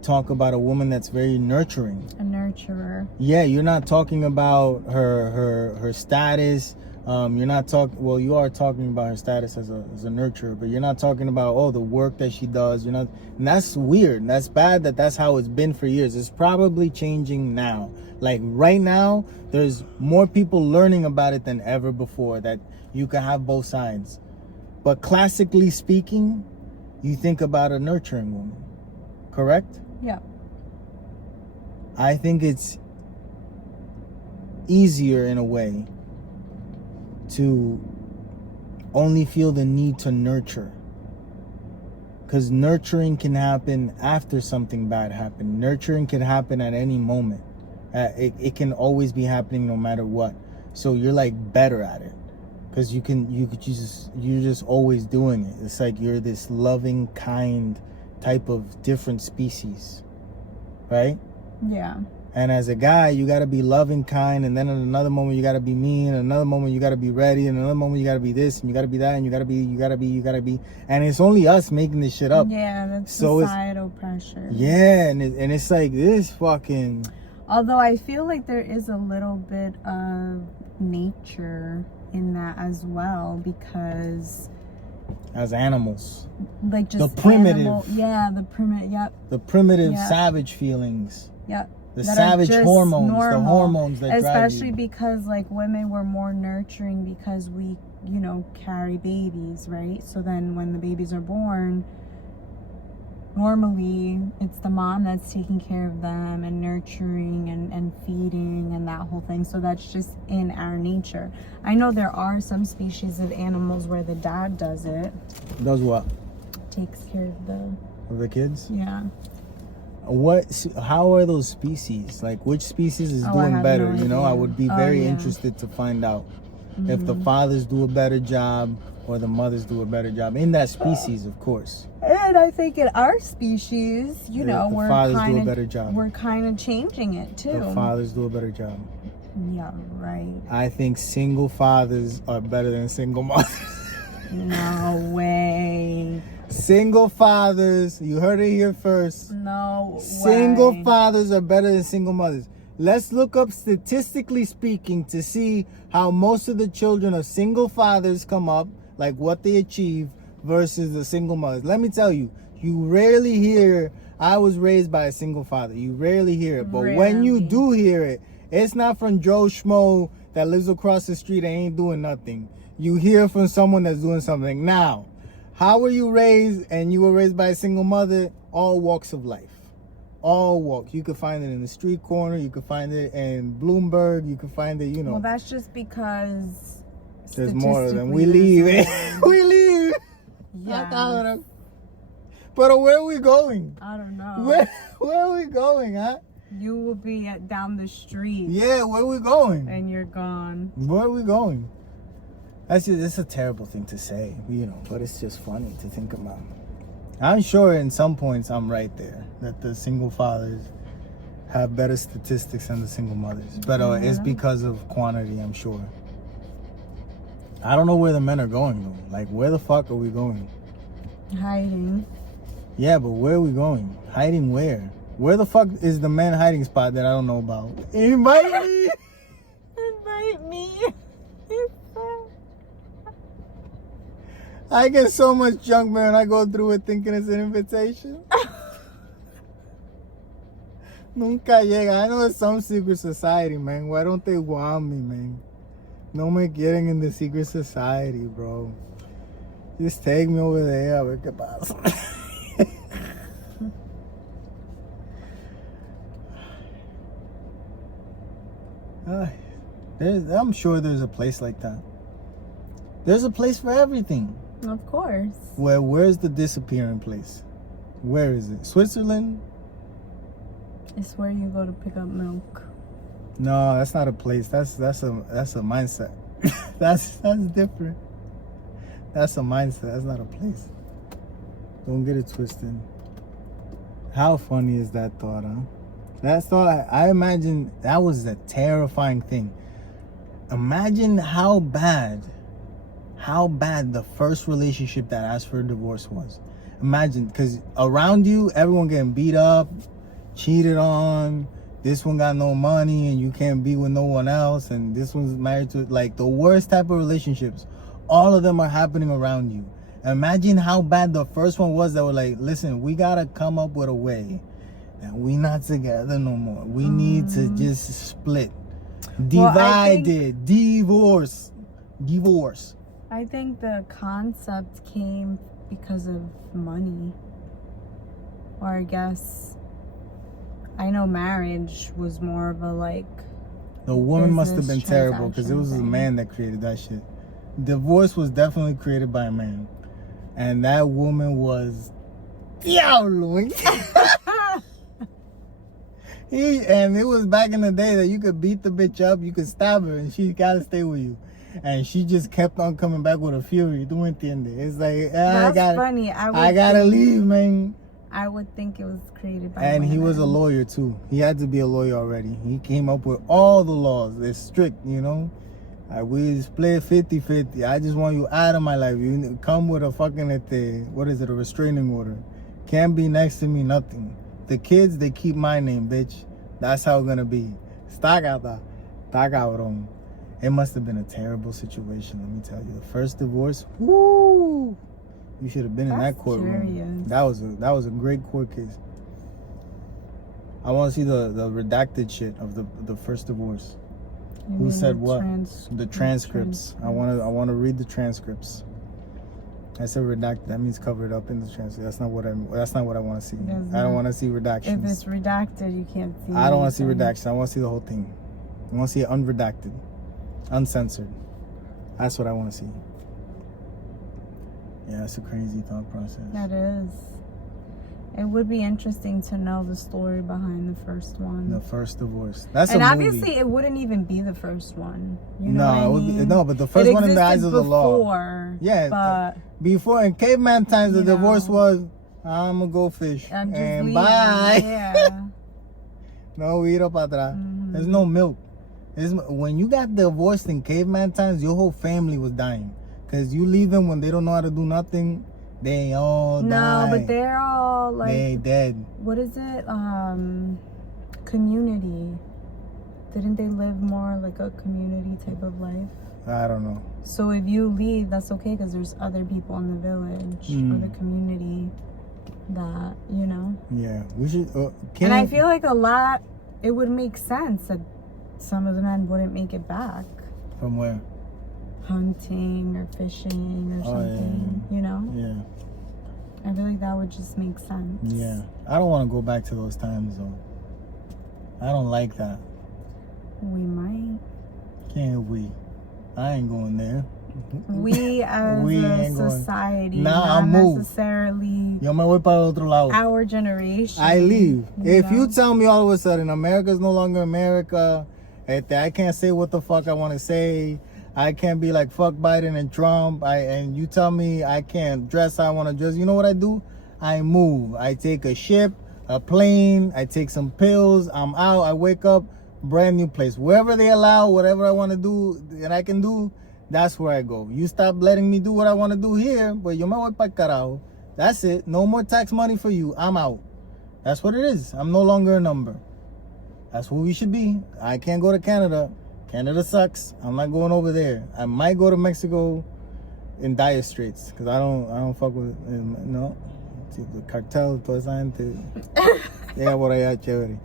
talk about a woman that's very nurturing. A nurturer. Yeah, you're not talking about her status. You're not talking. Well, you are talking about her status as a nurturer, but you're not talking about the work that she does. You're not, and that's weird. That's bad. That's how it's been for years. It's probably changing now. Like right now, there's more people learning about it than ever before. That you can have both sides. But classically speaking, you think about a nurturing woman, correct? Yeah. I think it's easier in a way to only feel the need to nurture, because nurturing can happen after something bad happened. Nurturing can happen at any moment. It can always be happening no matter what. So you're like better at it because you're just always doing it. It's like you're this loving, kind type of different species, right? Yeah. And as a guy, you got to be loving, kind, and then in another moment you got to be mean, and another moment you got to be ready, and another moment you got to be this, and you got to be that, and you got to be, and it's only us making this shit up. Yeah, that's societal pressure. Yeah, and it's like this fucking. Although I feel like there is a little bit of nature in that as well, because. As animals. Like just the primitive. Yep. The primitive savage feelings. Yep. The savage hormones, normal. the hormones that drive you. Especially because like women were more nurturing because we, carry babies, right? So then when the babies are born, normally it's the mom that's taking care of them and nurturing and feeding and that whole thing. So that's just in our nature. I know there are some species of animals where the dad does it. Does what? Takes care of the kids? Yeah. How are those species? Like, which species is doing better? You know, I would be very interested to find out if the fathers do a better job or the mothers do a better job in that species, of course. And I think in our species, you know, the fathers do a better job. We're kind of changing it too. The fathers do a better job. Yeah, right. I think single fathers are better than single mothers. No way. Single fathers, you heard it here first. No way. Single fathers are better than single mothers. Let's look up statistically speaking to see how most of the children of single fathers come up, like what they achieve versus the single mothers. Let me tell you, you rarely hear, I was raised by a single father. You rarely hear it. But when you do hear it, it's not from Joe Schmo that lives across the street and ain't doing nothing. You hear from someone that's doing something. Now, how were you raised? And you were raised by a single mother? All walks of life. All walk. You could find it in the street corner. You could find it in Bloomberg. You could find it, you know. Well, that's just because there's more of them. We leave. We leave. Yeah. But where are we going? I don't know. Where are we going, huh? You will be down the street. Yeah, where are we going? And you're gone. Where are we going? It's a terrible thing to say, you know, but it's just funny to think about. I'm sure in some points I'm right there, that the single fathers have better statistics than the single mothers. But it's because of quantity, I'm sure. I don't know where the men are going, though. Like, where the fuck are we going? Hiding. Yeah, but where are we going? Hiding where? Where the fuck is the men hiding spot that I don't know about? Invite me! Invite me. I get so much junk, man. I go through it thinking it's an invitation. Nunca llega. I know it's some secret society, man. Why don't they want me, man? No me quieren in the secret society, bro. Just take me over there. A ver qué pasa. I'm sure there's a place like that. There's a place for everything. Of course. Where's the disappearing place? Where is it? Switzerland? It's where you go to pick up milk. No, that's not a place. That's a mindset. that's different. That's a mindset. That's not a place. Don't get it twisted. How funny is that thought, huh? That thought, I imagine that was a terrifying thing. Imagine how bad the first relationship that asked for a divorce was. Imagine, because around you, everyone getting beat up, cheated on, this one got no money and you can't be with no one else, and this one's married to, like, the worst type of relationships. All of them are happening around you. Imagine how bad the first one was that were like, listen, we gotta come up with a way that we not together no more. We need to just split. Divided. Divorce. I think the concept came because of money. Or I guess, I know marriage was more of a like... The woman must have been terrible because it was a man that created that shit. Divorce was definitely created by a man. And that woman was... Diablo! And it was back in the day that you could beat the bitch up, you could stab her, and she gotta stay with you. And she just kept on coming back with a fury. It's like, funny. I gotta leave, man. I would think it was created by And women. he was a lawyer too. He had to be a lawyer already. He came up with all the laws. They're strict, you know. We split 50-50. I just want you out of my life. You come with a fucking, a restraining order. Can't be next to me, nothing. The kids, they keep my name, bitch. That's how it's gonna be. Está cabrón. It must have been a terrible situation, let me tell you. The first divorce, woo! You should have been in that courtroom. That was a great court case. I want to see the redacted shit of the first divorce. Who said what? The transcripts. I want to read the transcripts. I said redacted. That means covered up in the transcript. That's not what I want to see. I don't want to see redactions. If it's redacted, you can't see. I don't want to see redaction. I want to see the whole thing. I want to see it unredacted, uncensored. That's what I want to see. Yeah, it's a crazy thought process. That is. It would be interesting to know the story behind the first one. The first divorce. That's and a obviously movie. it wouldn't even be the first one. You know what I mean? No, but the first one in the eyes of the law. Yeah, but before in caveman times, the divorce was, I'm gonna go fish and and leaving. bye. Yeah. No huiro para atrás. There's no milk. When you got divorced in caveman times, your whole family was dying. Because you leave them when they don't know how to do nothing, they all die. No, but they're all like... They dead. What is it? Community. Didn't they live more like a community type of life? I don't know. So if you leave, that's okay because there's other people in the village or the community that, you know. Yeah, we should. And I feel like it would make sense that some of the men wouldn't make it back. From where? Hunting or fishing or something, you know? Yeah. I feel like that would just make sense. Yeah. I don't want to go back to those times though. I don't like that. We might. Can't we? I ain't going there. We as a society, nah, not necessarily Yo me voy para otro lado. Our generation. I leave. If you tell me all of a sudden America's no longer America, I can't say what the fuck I want to say, I can't be like fuck Biden and Trump, and you tell me I can't dress how I want to dress, you know what I do? I move. I take a ship, a plane, I take some pills, I'm out, I wake up, brand new place. Wherever they allow, whatever I want to do and I can do, that's where I go. You stop letting me do what I want to do here, but yo me voy para carajo. That's it. No more tax money for you. I'm out. That's what it is. I'm no longer a number. That's what we should be. I can't go to Canada. Canada sucks. I'm not going over there. I might go to Mexico in dire straits because I don't fuck with no. The cartel, toda esa gente. Llega por allá chévere.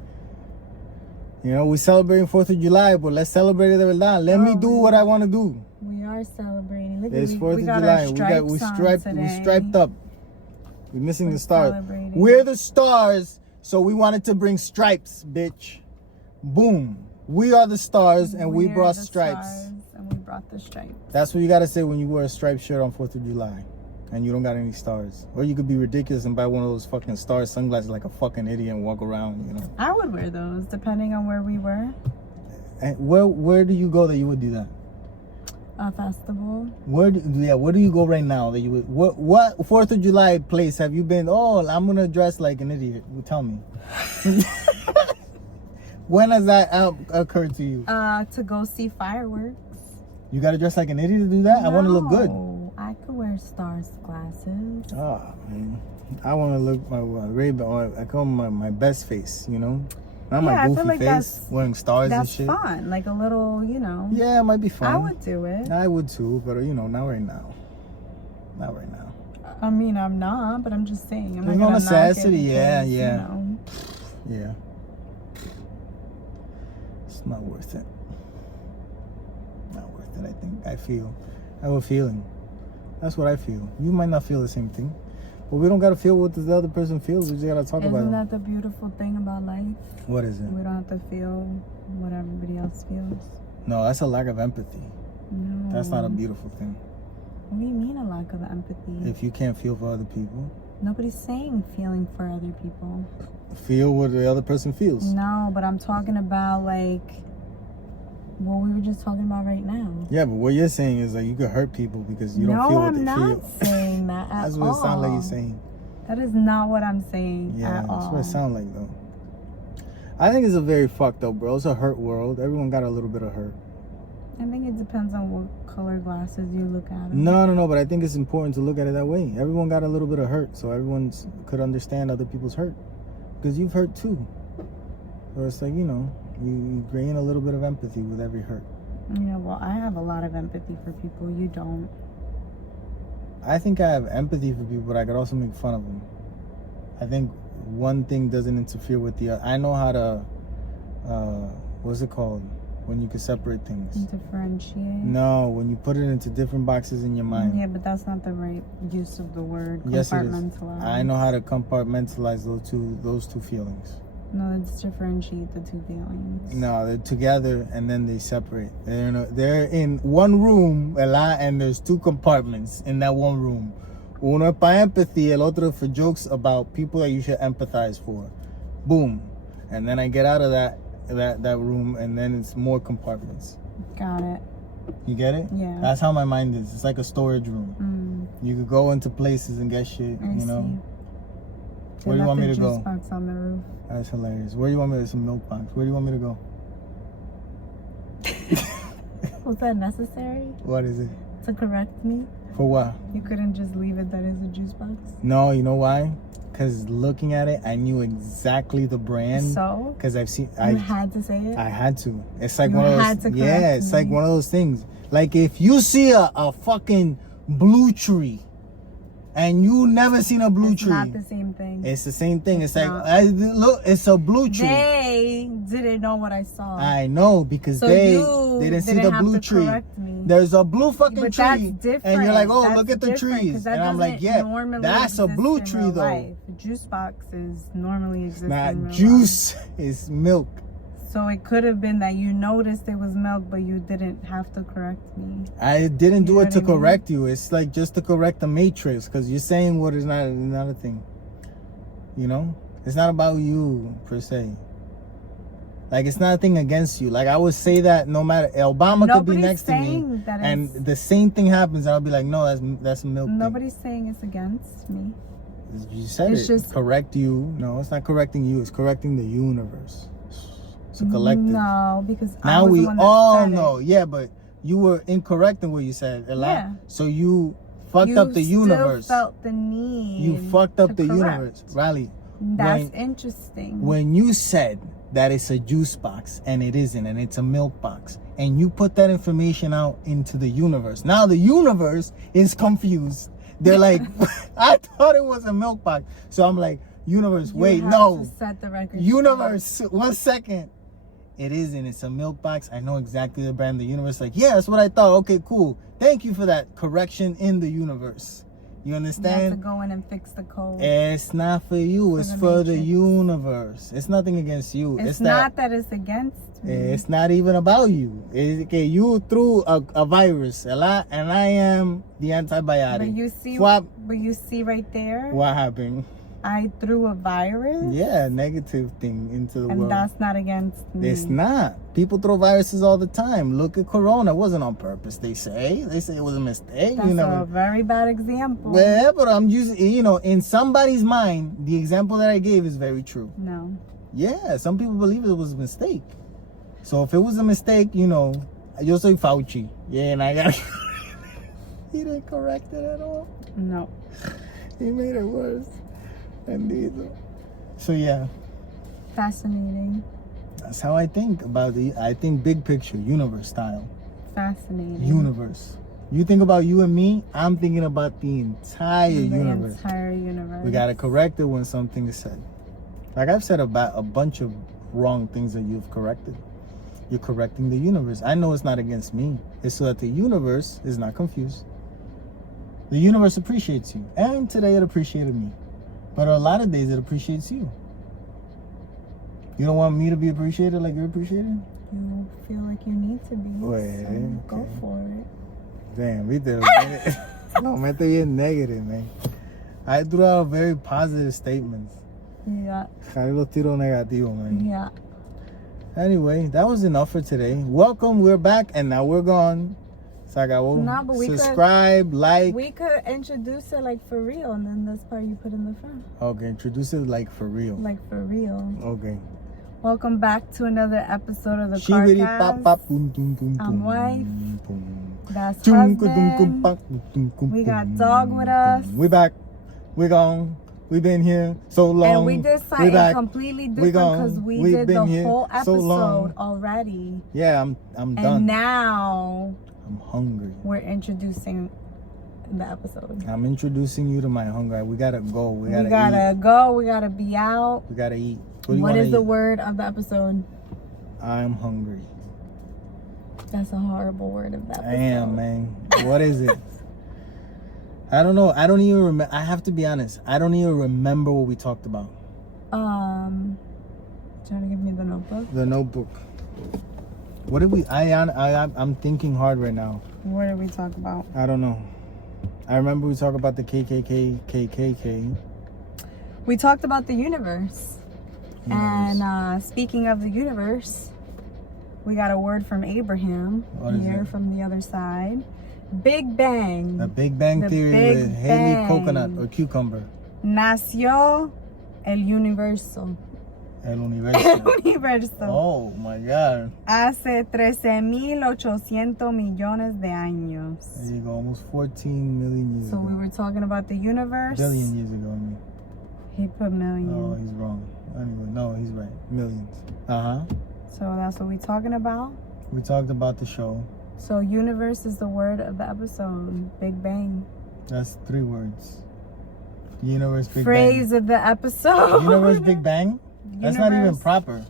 You know, we're celebrating 4th of July, but let's celebrate it de verdad. Let me do what I want to do. We are celebrating. Look, it's 4th we of got July. Our we today. striped up. We're missing the stars. We're the stars, so we wanted to bring stripes, bitch. Boom. We are the stars, and we brought stripes. And we brought the stripes. That's what you gotta say when you wear a striped shirt on 4th of July, and you don't got any stars. Or you could be ridiculous and buy one of those fucking star sunglasses like a fucking idiot and walk around, you know. I would wear those, depending on where we were. And where do you go that you would do that? A festival. Where do you go right now that you would? What 4th of July place have you been? Oh, I'm gonna dress like an idiot. Well, tell me. When has that occurred to you? To go see fireworks. You gotta dress like an idiot to do that? No, I want to look good. I could wear stars glasses. Ah, man. I want to look my Ray-Ban. I call my best face, you know. Not my goofy like face, wearing stars and shit. That's fun, like a little, you know. Yeah, it might be fun. I would do it. I would too, but you know, not right now. Not right now. I mean, I'm not, but I'm just saying. There's no necessity. Because, yeah. You know. Yeah. It's not worth it. Not worth it. I have a feeling. That's what I feel. You might not feel the same thing. But we don't gotta feel what the other person feels. We just gotta talk about it. Isn't that the beautiful thing about life? What is it? We don't have to feel what everybody else feels. No, that's a lack of empathy. No. That's not a beautiful thing. What do you mean a lack of empathy? If you can't feel for other people. Nobody's saying feeling for other people. Feel what the other person feels. No, but I'm talking about like what we were just talking about right now. Yeah, but what you're saying is that you could hurt people because you don't feel what they feel. No, I'm not saying that at all. That's what it sounds like you're saying. That is not what I'm saying at all. That's what it sounds like though. I think it's a very fucked up, bro. It's a hurt world. Everyone got a little bit of hurt. I think it depends on what color glasses you look at it. No, but I think it's important to look at it that way. Everyone got a little bit of hurt, so everyone could understand other people's hurt. Because you've hurt too. So it's like, you know, you gain a little bit of empathy with every hurt. Yeah, well, I have a lot of empathy for people. You don't. I think I have empathy for people, but I could also make fun of them. I think one thing doesn't interfere with the other. I know how to, what's it called? When you can separate things. Differentiate? No, when you put it into different boxes in your mind. Yeah, but that's not the right use of the word. Yes, it is. Compartmentalize. I know how to compartmentalize those two feelings. No, let's differentiate the two feelings. No, they're together and then they separate. They're in one room, and there's two compartments in that one room. Uno es para empathy, el otro for jokes about people that you should empathize for. Boom. And then I get out of that room, and then it's more compartments. Got it. You get it? Yeah. That's how my mind is. It's like a storage room. You could go into places and get shit, you know? Where do you want me to go? Juice box on the roof. That's hilarious. Where do you want me to go? Some milk box. Where do you want me to go? Was that necessary? What is it? To correct me? For what? You couldn't just leave it that it's a juice box? No, you know why? Because looking at it, I knew exactly the brand. So? Because I've seen... You had to say it? I had to. It's like you one of those... had to yeah, it's like one of those things. Like if you see a fucking blue tree and you never seen a blue tree. It's not the same thing. It's the same thing. It's not. like, look, it's a blue tree. They didn't know what I saw. I know, because so they didn't see the blue tree. There's a blue fucking but tree. That's different. And you're like, oh, that's look at the trees. And I'm like, yeah, that's a blue tree though. Life. The juice box is normally existing. Not juice, it's milk. So it could have been that you noticed it was milk, but you didn't have to correct me. I didn't do it to correct you. It's like just to correct the matrix, because you're saying what is not a thing. You know? It's not about you, per se. Like, it's not a thing against you. Like, I would say that no matter... Obama could be next to me, and the same thing happens, and I'll be like, no, that's a milk thing. Nobody's saying it's against me. You said it's just correct you. No, it's not correcting you. It's correcting the universe. It's a collective. No, because now I was we the one that all said know. it. Yeah, but you were incorrect in what you said a lot. Yeah. So you fucked up the universe. You felt the need. You fucked up the correct. universe, Riley. That's interesting. When you said that it's a juice box and it isn't, and it's a milk box, and you put that information out into the universe, now the universe is confused. They're like, I thought it was a milk box. So I'm like, universe, wait, no. Set the record universe, straight. 1 second. It isn't. It's a milk box. I know exactly the brand. The universe, like, yeah, that's what I thought. Okay, cool. Thank you for that correction in the universe. You understand? You have to go in and fix the code. It's not for you. It's for the universe. It's nothing against you. It's not that it's against me. It's not even about you. It's, okay, you threw a virus a lot, and I am the antibiotic. But you see right there. What happened? I threw a virus? Yeah, negative thing into the world. And that's not against me. It's not. People throw viruses all the time. Look at Corona. It wasn't on purpose, they say. They say it was a mistake. That's a very bad example. Yeah, but I'm using, in somebody's mind, the example that I gave is very true. No. Yeah, some people believe it was a mistake. So if it was a mistake, yo soy Fauci. Yeah, and I got... He didn't correct it at all. No. He made it worse. Bendito. So yeah. Fascinating. That's how I think about I think big picture, universe style. Fascinating. Universe. You think about you and me, I'm thinking about the entire universe. The entire universe. We gotta correct it when something is said. Like I've said about a bunch of wrong things that you've corrected. You're correcting the universe. I know it's not against me. It's so that the universe is not confused. The universe appreciates you. And today it appreciated me. But a lot of days it appreciates you. You don't want me to be appreciated like you're appreciated? You feel like you need to be. Wait, so go for it. Damn, no, me estoy bien negative, man. I threw out very positive statements. Yeah. Jale los tiros negativos, man. Yeah. Anyway, that was enough for today. Welcome, we're back, and now we're gone. No, but subscribe, like. We could introduce it like for real, and then this part you put in the front. Okay, introduce it like for real. Like for real. Okay. Welcome back to another episode of the CarCast. I'm wife. That's husband. We got dog with us. We back. We gone. We've been here so long. And we did something completely different because we did the whole episode already. Yeah, I'm done. And now I'm hungry. We're introducing the episode. I'm introducing you to my hunger. We gotta go. We gotta go. We gotta be out. We gotta eat. What is the word of the episode? I'm hungry. That's a horrible word of the episode. I am, man. What is it? I don't know. I don't even remember. I have to be honest. I don't even remember what we talked about. Trying to give me the notebook. The notebook. What did we? I'm thinking hard right now. What did we talk about? I don't know. I remember we talked about the KKK. We talked about the universe. And speaking of the universe, we got a word from Abraham here from the other side. Big Bang. The Big Bang Theory with Haley Coconut or Cucumber. Nació el universo. El universo. El universo. Oh my God. Hace 13,800 millones de años. There you go, almost 14 million years so ago. We were talking about the universe. Billion years ago, I mean. He put million. Oh, he's wrong. Anyway, no, he's right. Millions. So that's what we're talking about. We talked about the show. So universe is the word of the episode. Big Bang. That's 3 words. Universe, Big Phrase Bang. of the episode. Universe, Big Bang? That's not even proper.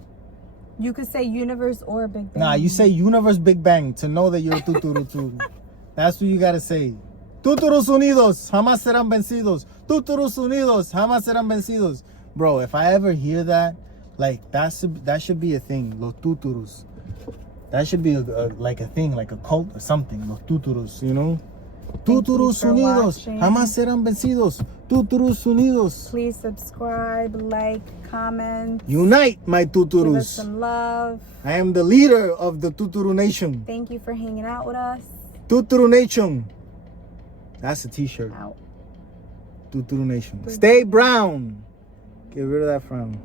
You could say universe or Big Bang. Nah, you say universe, Big Bang to know that you're a tuturutu. That's what you gotta say. Tuturus unidos, jamás serán vencidos. Tuturus unidos, jamás serán vencidos. Bro, if I ever hear that, like that should be a thing. Los tuturus. That should be like a thing, like a cult or something. Los tuturus, you know? Tuturus unidos, jamás serán vencidos. Tuturus unidos. Please subscribe, like, comment. Unite, my tuturus. Give us some love. I am the leader of the Tuturu Nation. Thank you for hanging out with us. Tuturu Nation. That's a t-shirt. Out. Tuturu Nation. Stay brown. Get rid of that frown.